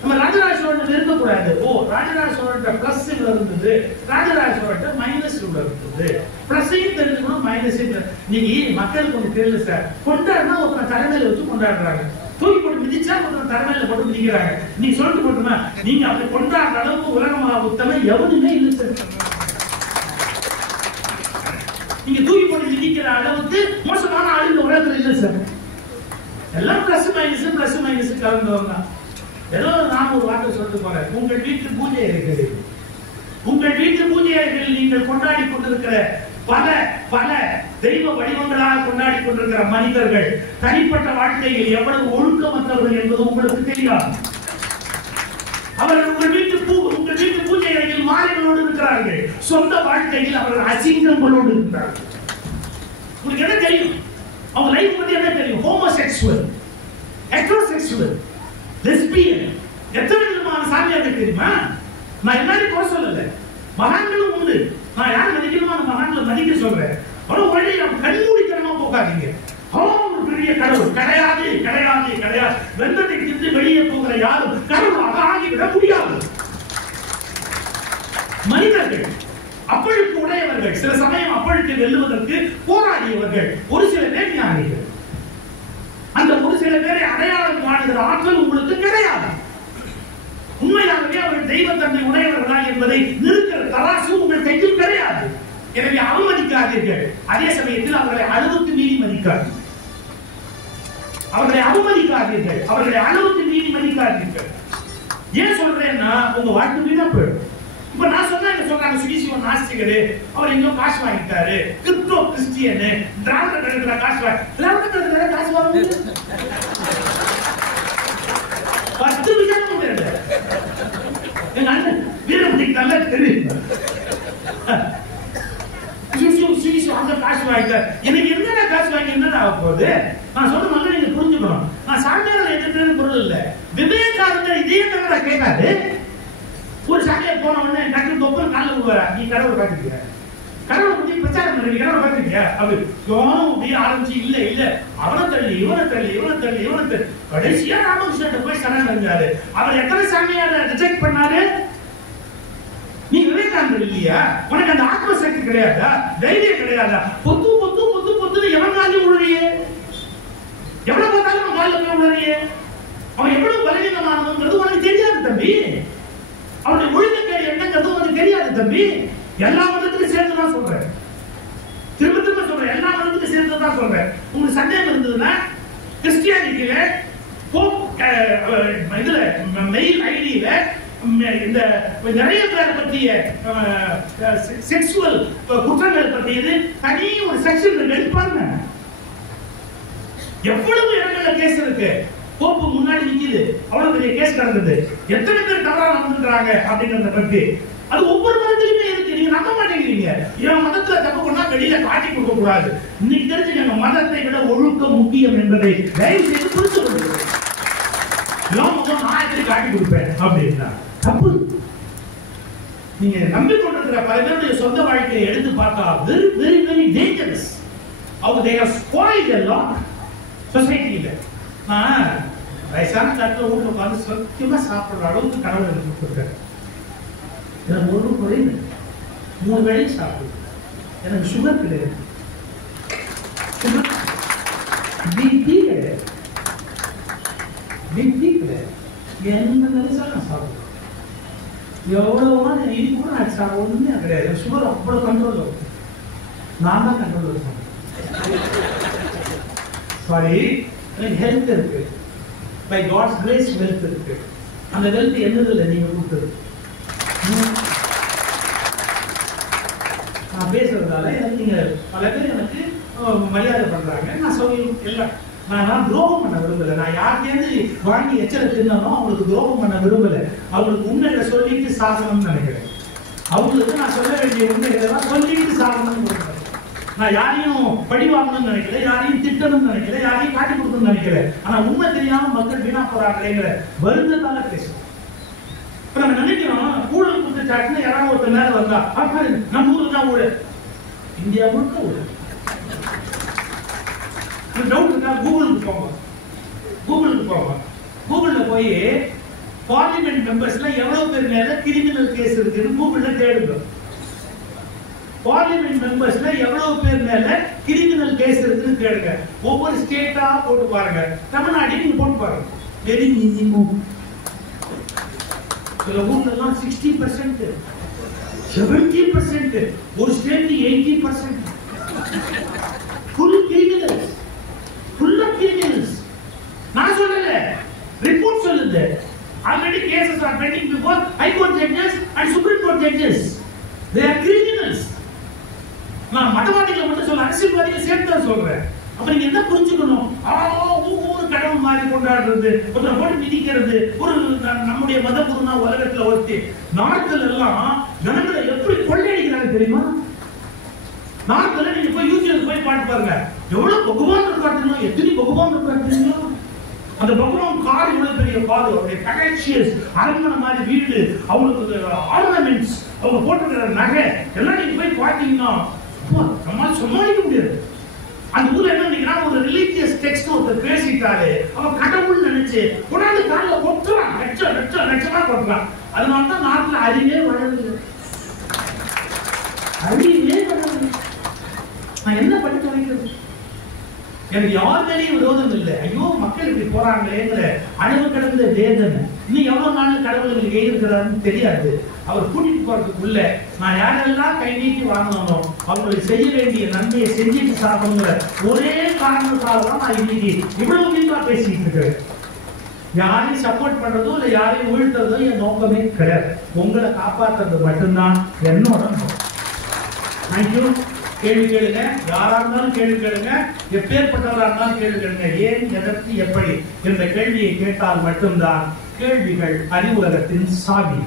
நம்ம ராஜராஜ சோழன் இருக்கக்கூடாது. ஓ ராஜராஜ சோழன் பிளஸ் இருந்தது, ராஜராஜ சோழன் மைனஸ் இருந்தது. பிளஸையும் தெரிஞ்சுக்கணும், மைனஸையும். நீங்க மக்களுக்கு ஒண்ணு தெரியல சார், கொண்டாடுனா ஒருத்தர் தலைமையில வச்சு கொண்டாடுறாங்க, தூக்கி போட்டு மிதிச்சா ஒருத்தர் தலைமையில போட்டு மிதிக்கிறாங்க. நீங்க சொல்லிட்டு போட்டுமா நீங்க அப்படி கொண்டாடுற அளவுக்கு உலகமாக உத்தம எவனுமே இல்லை சார். நீங்க தூக்கி போட்டு மிதிக்கிற அளவுக்கு மோசமான ஆளு இந்த உலகத்துல இல்லை சார். எல்லாம் பிளஸ் மைனஸ் கலந்தவங்க தான். ஏதோ நான் ஒரு வார்த்தை சொல்லிட்டு போறேன். உங்கள் வீட்டு பூஜை இருக்கிறது, உங்கள் வீட்டு பூஜைகளில் நீங்கள் கொண்டாடி கொண்டிருக்கிற பல பல தெய்வ வடிவங்களாக கொண்டாடி கொண்டிருக்கிற மனிதர்கள் தனிப்பட்ட வாழ்க்கையில் எவ்வளவு ஒழுக்கமற்றவர்கள் என்பது உங்களுக்கு தெரியாது. அவர்கள் உங்கள் வீட்டு பூஜைகளில் மாறிகளோடு இருக்கிறார்கள், சொந்த வாழ்க்கையில் அவர்கள் அசிங்கங்களோடு இருக்கிறார்கள். உங்களுக்கு என்ன தெரியும்? அவங்க லைஃப் பத்தி என்ன தெரியும்? ஹோமோசெக்சுவல், ஹெட்ரோசெக்சுவல், லெஸ்பியன், எத்தனை விதமான சாமியார்கள் தெரியுமா? நான் எல்லாரும் குறை சொல்லல, மகான்களும் உண்டு. நான் யார் மதிக்கணுமோ அந்த மகான்களை மதிக்க சொல்றேன். ஒரு வழி நம்ம கண்மூடித்தனமா போகாதீங்க. ஒரு பெரிய கடவுள் கிடையாது கிடையாது கிடையாது. வெந்தத்தை திட்டு வெளியே போகிற யாரும் கடவுளாக ஆகிவிட முடியாது. மனிதர்கள் அப்பழுக்கு உடையவர்கள், சில சமயம் அப்பழுக்கு வெல்லுவதற்கு போராடியவர்கள் ஒரு சில பேர் ஞானிகள். அந்த ஒரு சில பேரை அடையாளம் காணுகிற ஆற்றல் உங்களுக்கு கிடையாது. உண்மையாகவே அவர்கள் தெய்வத்தன்மை உடையவர்களா என்பதை நிறுத்துகிற தராசு உங்கள் கையில் கிடையாது. எனவே அவமதிக்காதீர்கள். அதே சமயத்தில் அவர்களை அளவுக்கு மீறி மதிக்காதீர்கள். அவர்களை அவமதிக்காதீர்கள், அவர்களை அளவுக்கு மீறி மதிக்காதீர்கள். ஏன் சொல்றேன்னா உங்க வாழ்க்கை வீணா போயிடும். இப்ப நான் சொல்றாங்க சுகிசிவன் நாஸ்திகரு, அவர் எங்கோ காசு வாங்கிட்டாரு, கிரிப்டோ கிறிஸ்டியனு, திராவிட கழகத்துல காசு வாங்க 10 விஷயம் எங்க அண்ணன் வீரபதிக்கு நல்லா தெரியும். காசு வாங்கிட்டார், எனக்கு என்னென்ன காசு வாங்கி என்ன ஆக போகுது? நான் சொல்ற நல்லா நீங்க புரிஞ்சுக்கணும். நான் சாமியார் எதிர்த்து பொருள் இல்ல. விவேகானந்தர் இதே தவிர கேட்காது. ஒரு சாமியார் போன உடனே டாக்டர் தொப்பல் காலில் விடுவாரா, நீ கடவுளை பார்த்துருக்கியா, கடவுளை பத்தி பிரச்சாரம் பண்ணி கடவுளை பார்த்துருக்கியா? அப்படி யோனும் அப்படியே ஆரம்பிச்சு இல்ல இல்ல அவனை தள்ளி இவனை தள்ளி இவனை தள்ளி இவனை தள்ளி கடைசியா ராமகிருஷ்ணன் போய் சரண் அடைஞ்சாரு. அவர் எத்தனை சாமியாரை ரிஜெக்ட் பண்ணாரு? நீ விவேகானந்தர் இல்லையா? உனக்கு அந்த ஆத்ம சக்தி கிடையாதா? தைரியம் கிடையாதா? பொத்து பொத்து பொத்து பொத்து எவன் காலி உழுறியே, எவ்வளவு பார்த்தாலும் காலில் போய் உழுறியே. அவன் எவ்வளவு பலவீனமானவங்கிறது உனக்கு தெரியாது தம்பி. அவனுடைய ஒழுக்கக்கேடு என்னங்கிறது உனக்கு தெரியாது தம்பி. எல்லா மதத்துக்கும் சேர்த்து தான் சொல்றேன், திரும்ப திரும்ப சொல்றேன், எல்லா மதத்துக்கும் சேர்த்து தான் சொல்றேன். உங்களுக்கு சந்தேகம் இருந்ததுன்னா கிறிஸ்டியானிட்டியில இதுல மெயில் ஐடியில இந்த நிறைய பேர் பற்றிய செக்சுவல் குற்றங்கள் பற்றியது தனி ஒரு செக்ஷன் எடுப்பாங்க. எவ்வளவு இடங்கள்ல கேஸ் இருக்கு. போப்பு முன்னாடி நிக்குது, அவ்வளவு பெரிய கேஸ் நடந்தது. எத்தனை பேர் தவறா நடந்துக்கிறாங்க அப்படிங்கறத பத்தி அது ஒவ்வொரு மதத்திலுமே இருக்கு. நீங்க நம்ப மாட்டேங்கிறீங்க. இவன் மதத்துல தப்பு பண்ணா வெளியில காட்டி கொடுக்க கூடாது. இன்னைக்கு தெரிஞ்சுக்கங்க, மதத்தை விட ஒழுக்கம் முக்கியம் என்பதை தயவு செய்து புரிந்து கொள்ளுங்கள். நான் எப்படி காட்டி கொடுப்பேன் அப்படின்னா தப்பு. நீங்க நம்பிக்கொண்டிருக்கிற பல பேருடைய சொந்த வாழ்க்கையை எடுத்து பார்த்தா வெரி வெரி வெரி டேஞ்சரஸ். அவங்க they have spoiled a lot சொசைட்டியில. நான் வயசான காலத்துல வீட்டுல உட்காந்து சத்தியமா சாப்பிடுற அளவுக்கு கடவுள் எனக்கு கொடுத்துருக்காரு. எனக்கு ஒரு குறைவு 3 வேளை சாப்பிடுவேன். எனக்கு சுகர் கிடையாது, பிபி கிடையாது, என்ன நினைச்சா நான் சாப்பிடுவேன். எவ்வளவுனா இது கூட நான் ஒண்ணுமே கிடையாது. சுகர் அவ்வளவு கண்ட்ரோல் இருக்கும். நான் தான் கண்ட்ரோல் இருக்கேன். சாரி, எனக்கு ஹெல்த் இருக்கு. பை காட்ஸ் கிரேஸ் வெல்த் இருக்கு. அந்த வெல்த் என்னது இல்லை, நீங்க கொடுத்தது. நான் பேசுறதால எனக்கு நீங்க பல பேர் எனக்கு மரியாதை பண்றாங்க. நான் சொல்லி எல்லாம் நான் துரோகம் பண்ண விரும்பல. நான் யார்கிட்டேருந்து வாங்கி எச்சரிக்கை தின்னோ அவங்களுக்கு துரோகம் பண்ண விரும்பல. அவங்களுக்கு உண்மைகளை சொல்லிட்டு சாகணும்னு நினைக்கிறேன். அவங்களுக்கு நான் சொல்ல வேண்டிய உண்மைகளை சொல்லிட்டு சாகணும்னு நினைக்கிறேன். நான் யாரையும் பழி வாங்கணும்னு நினைக்கல, யாரையும் திட்டணும்னு நினைக்கல, யாரையும் காட்டி கொடுக்கணும்னு நினைக்கல. ஆனா உண்மை தெரியாம மக்கள் வீணா போறாங்களேங்கிற வருத்தத்தால பேசுறோம். இப்ப நம்ம நினைக்கிறோம் ஊழல் குற்றச்சாட்டுன்னு யாராவது ஒருத்தர் மேல வந்தா நம்ம ஊருக்கு தான் ஊழல், இந்தியா முழுக்க ஊழல். டவுட் இருக்கா? கூகுளுக்கு போங்க, கூகுள்ல போய் பார்லிமெண்ட் மெம்பர்ஸ்ல எவ்வளவு பேர் மேல கிரிமினல் கேஸ் இருக்குன்னு கூகுள்ல தேடுங்க. பார்லிமெண்ட் மெம்பர்ஸ்ல எவ்வளவு பேர் மேல கிரிமினல் கேஸ் இருக்குன்னு தேடுங்க. ஒவ்வொரு ஸ்டேட்டா போட்டு பாருங்க. தமிழ்நாடு நீங்க போட்டு பாருங்க, வெரி மினிமம். சில ஊர்ல எல்லாம் 60%, 70%, ஒரு ஸ்டேட் 80%. ஃபுல் கிரிமினல்ஸ், ஃபுல்லா கிரிமினல்ஸ். நான் சொல்லல, ரிப்போர்ட் சொல்லுது. Already cases are pending before High Court judges and Supreme Court judges. They are criminals. நான் மதவாதிகளை மட்டும் சொல்ல, அரசியல்வாதிகளை சேர்த்து தான் சொல்றேன். அப்ப நீங்க என்ன புரிஞ்சுக்கணும்? ஒவ்வொரு கடவுள் மாதிரி கொண்டாடுறது, ஒருத்தரை போட்டு மிதிக்கிறது, ஒரு நம்முடைய மத குருனா உலகத்துல ஒருத்தி. நார்த்ல எல்லாம் ஜனங்களை எப்படி கொள்ளையடிக்கிறாங்க தெரியுமா? நார்த்ல நீங்க போய் யூடியூப்ல போய் பாட்டு பாருங்க, எவ்வளவு பகவான் இருக்காருன்னா, எத்தனை பகவான் இருக்காரு தெரியுமா? அந்த பகவான் கார் இவ்வளவு பெரிய கார், அவருடைய கலெக்ஷன்ஸ், அரண்மனை மாதிரி வீடு, அவங்களுக்கு ஆர்னமெண்ட்ஸ், அவங்க போட்டுக்கிற நகை எல்லாம் நீங்க போய் பார்த்தீங்கன்னா நம்மளால சமாளிக்க முடியாது. அந்த ஊர்ல என்ன நினைக்கிறான், ஒரு ரிலீஜியஸ் டெக்ஸ்ட் ஒருத்தர் பேசிட்டாரு, அவன் கடவுள் நினைச்சு கொண்டாந்து காலில் கொட்டுறான், லட்சமா கொட்டுறான். அதனாலதான் நாட்டுல அறிவே வளருது, அறிவே வளருது. நான் என்ன படிக்க வைக்கிறது? எனக்கு யார் மேலேயும் விரோதம் இல்லை. ஐயோ மக்கள் இப்படி போறாங்களேங்கிற அளவு கடந்த வேதனை. இன்னும் எவ்வளவு நாள் கடவுளுக்கு இருக்கிறாருன்னு தெரியாது. அவர் கூட்டிட்டு போறதுக்குள்ள நான் யாரெல்லாம் கை நீட்டி வாங்கணும், அவங்களுக்கு செய்ய வேண்டிய நன்மையை செஞ்சுட்டு சாப்பிடுங்கிற ஒரே காரணத்தால தான் நான் இன்னைக்கு இவ்வளவு மீன்பா பேசிட்டு இருக்கிறேன். யாரையும் சப்போர்ட் பண்றதோ இல்ல யாரையும் வீழ்த்துறதோ என் நோக்கமே கிடையாது. உங்களை காப்பாற்றுறது மட்டும்தான் என்னோட நோக்கம். தேங்க்யூ. கேள்வி கேளுங்க, யாரா இருந்தாலும் கேள்வி கேளுங்க, எப்பேற்பட்டவராக இருந்தாலும் கேள்வி கேளுங்க. ஏன், எதற்கு, எப்படி என்ற கேள்வியை கேட்டால் மட்டும்தான் கேள்விகள் அறிவுலகத்தின் சாவி.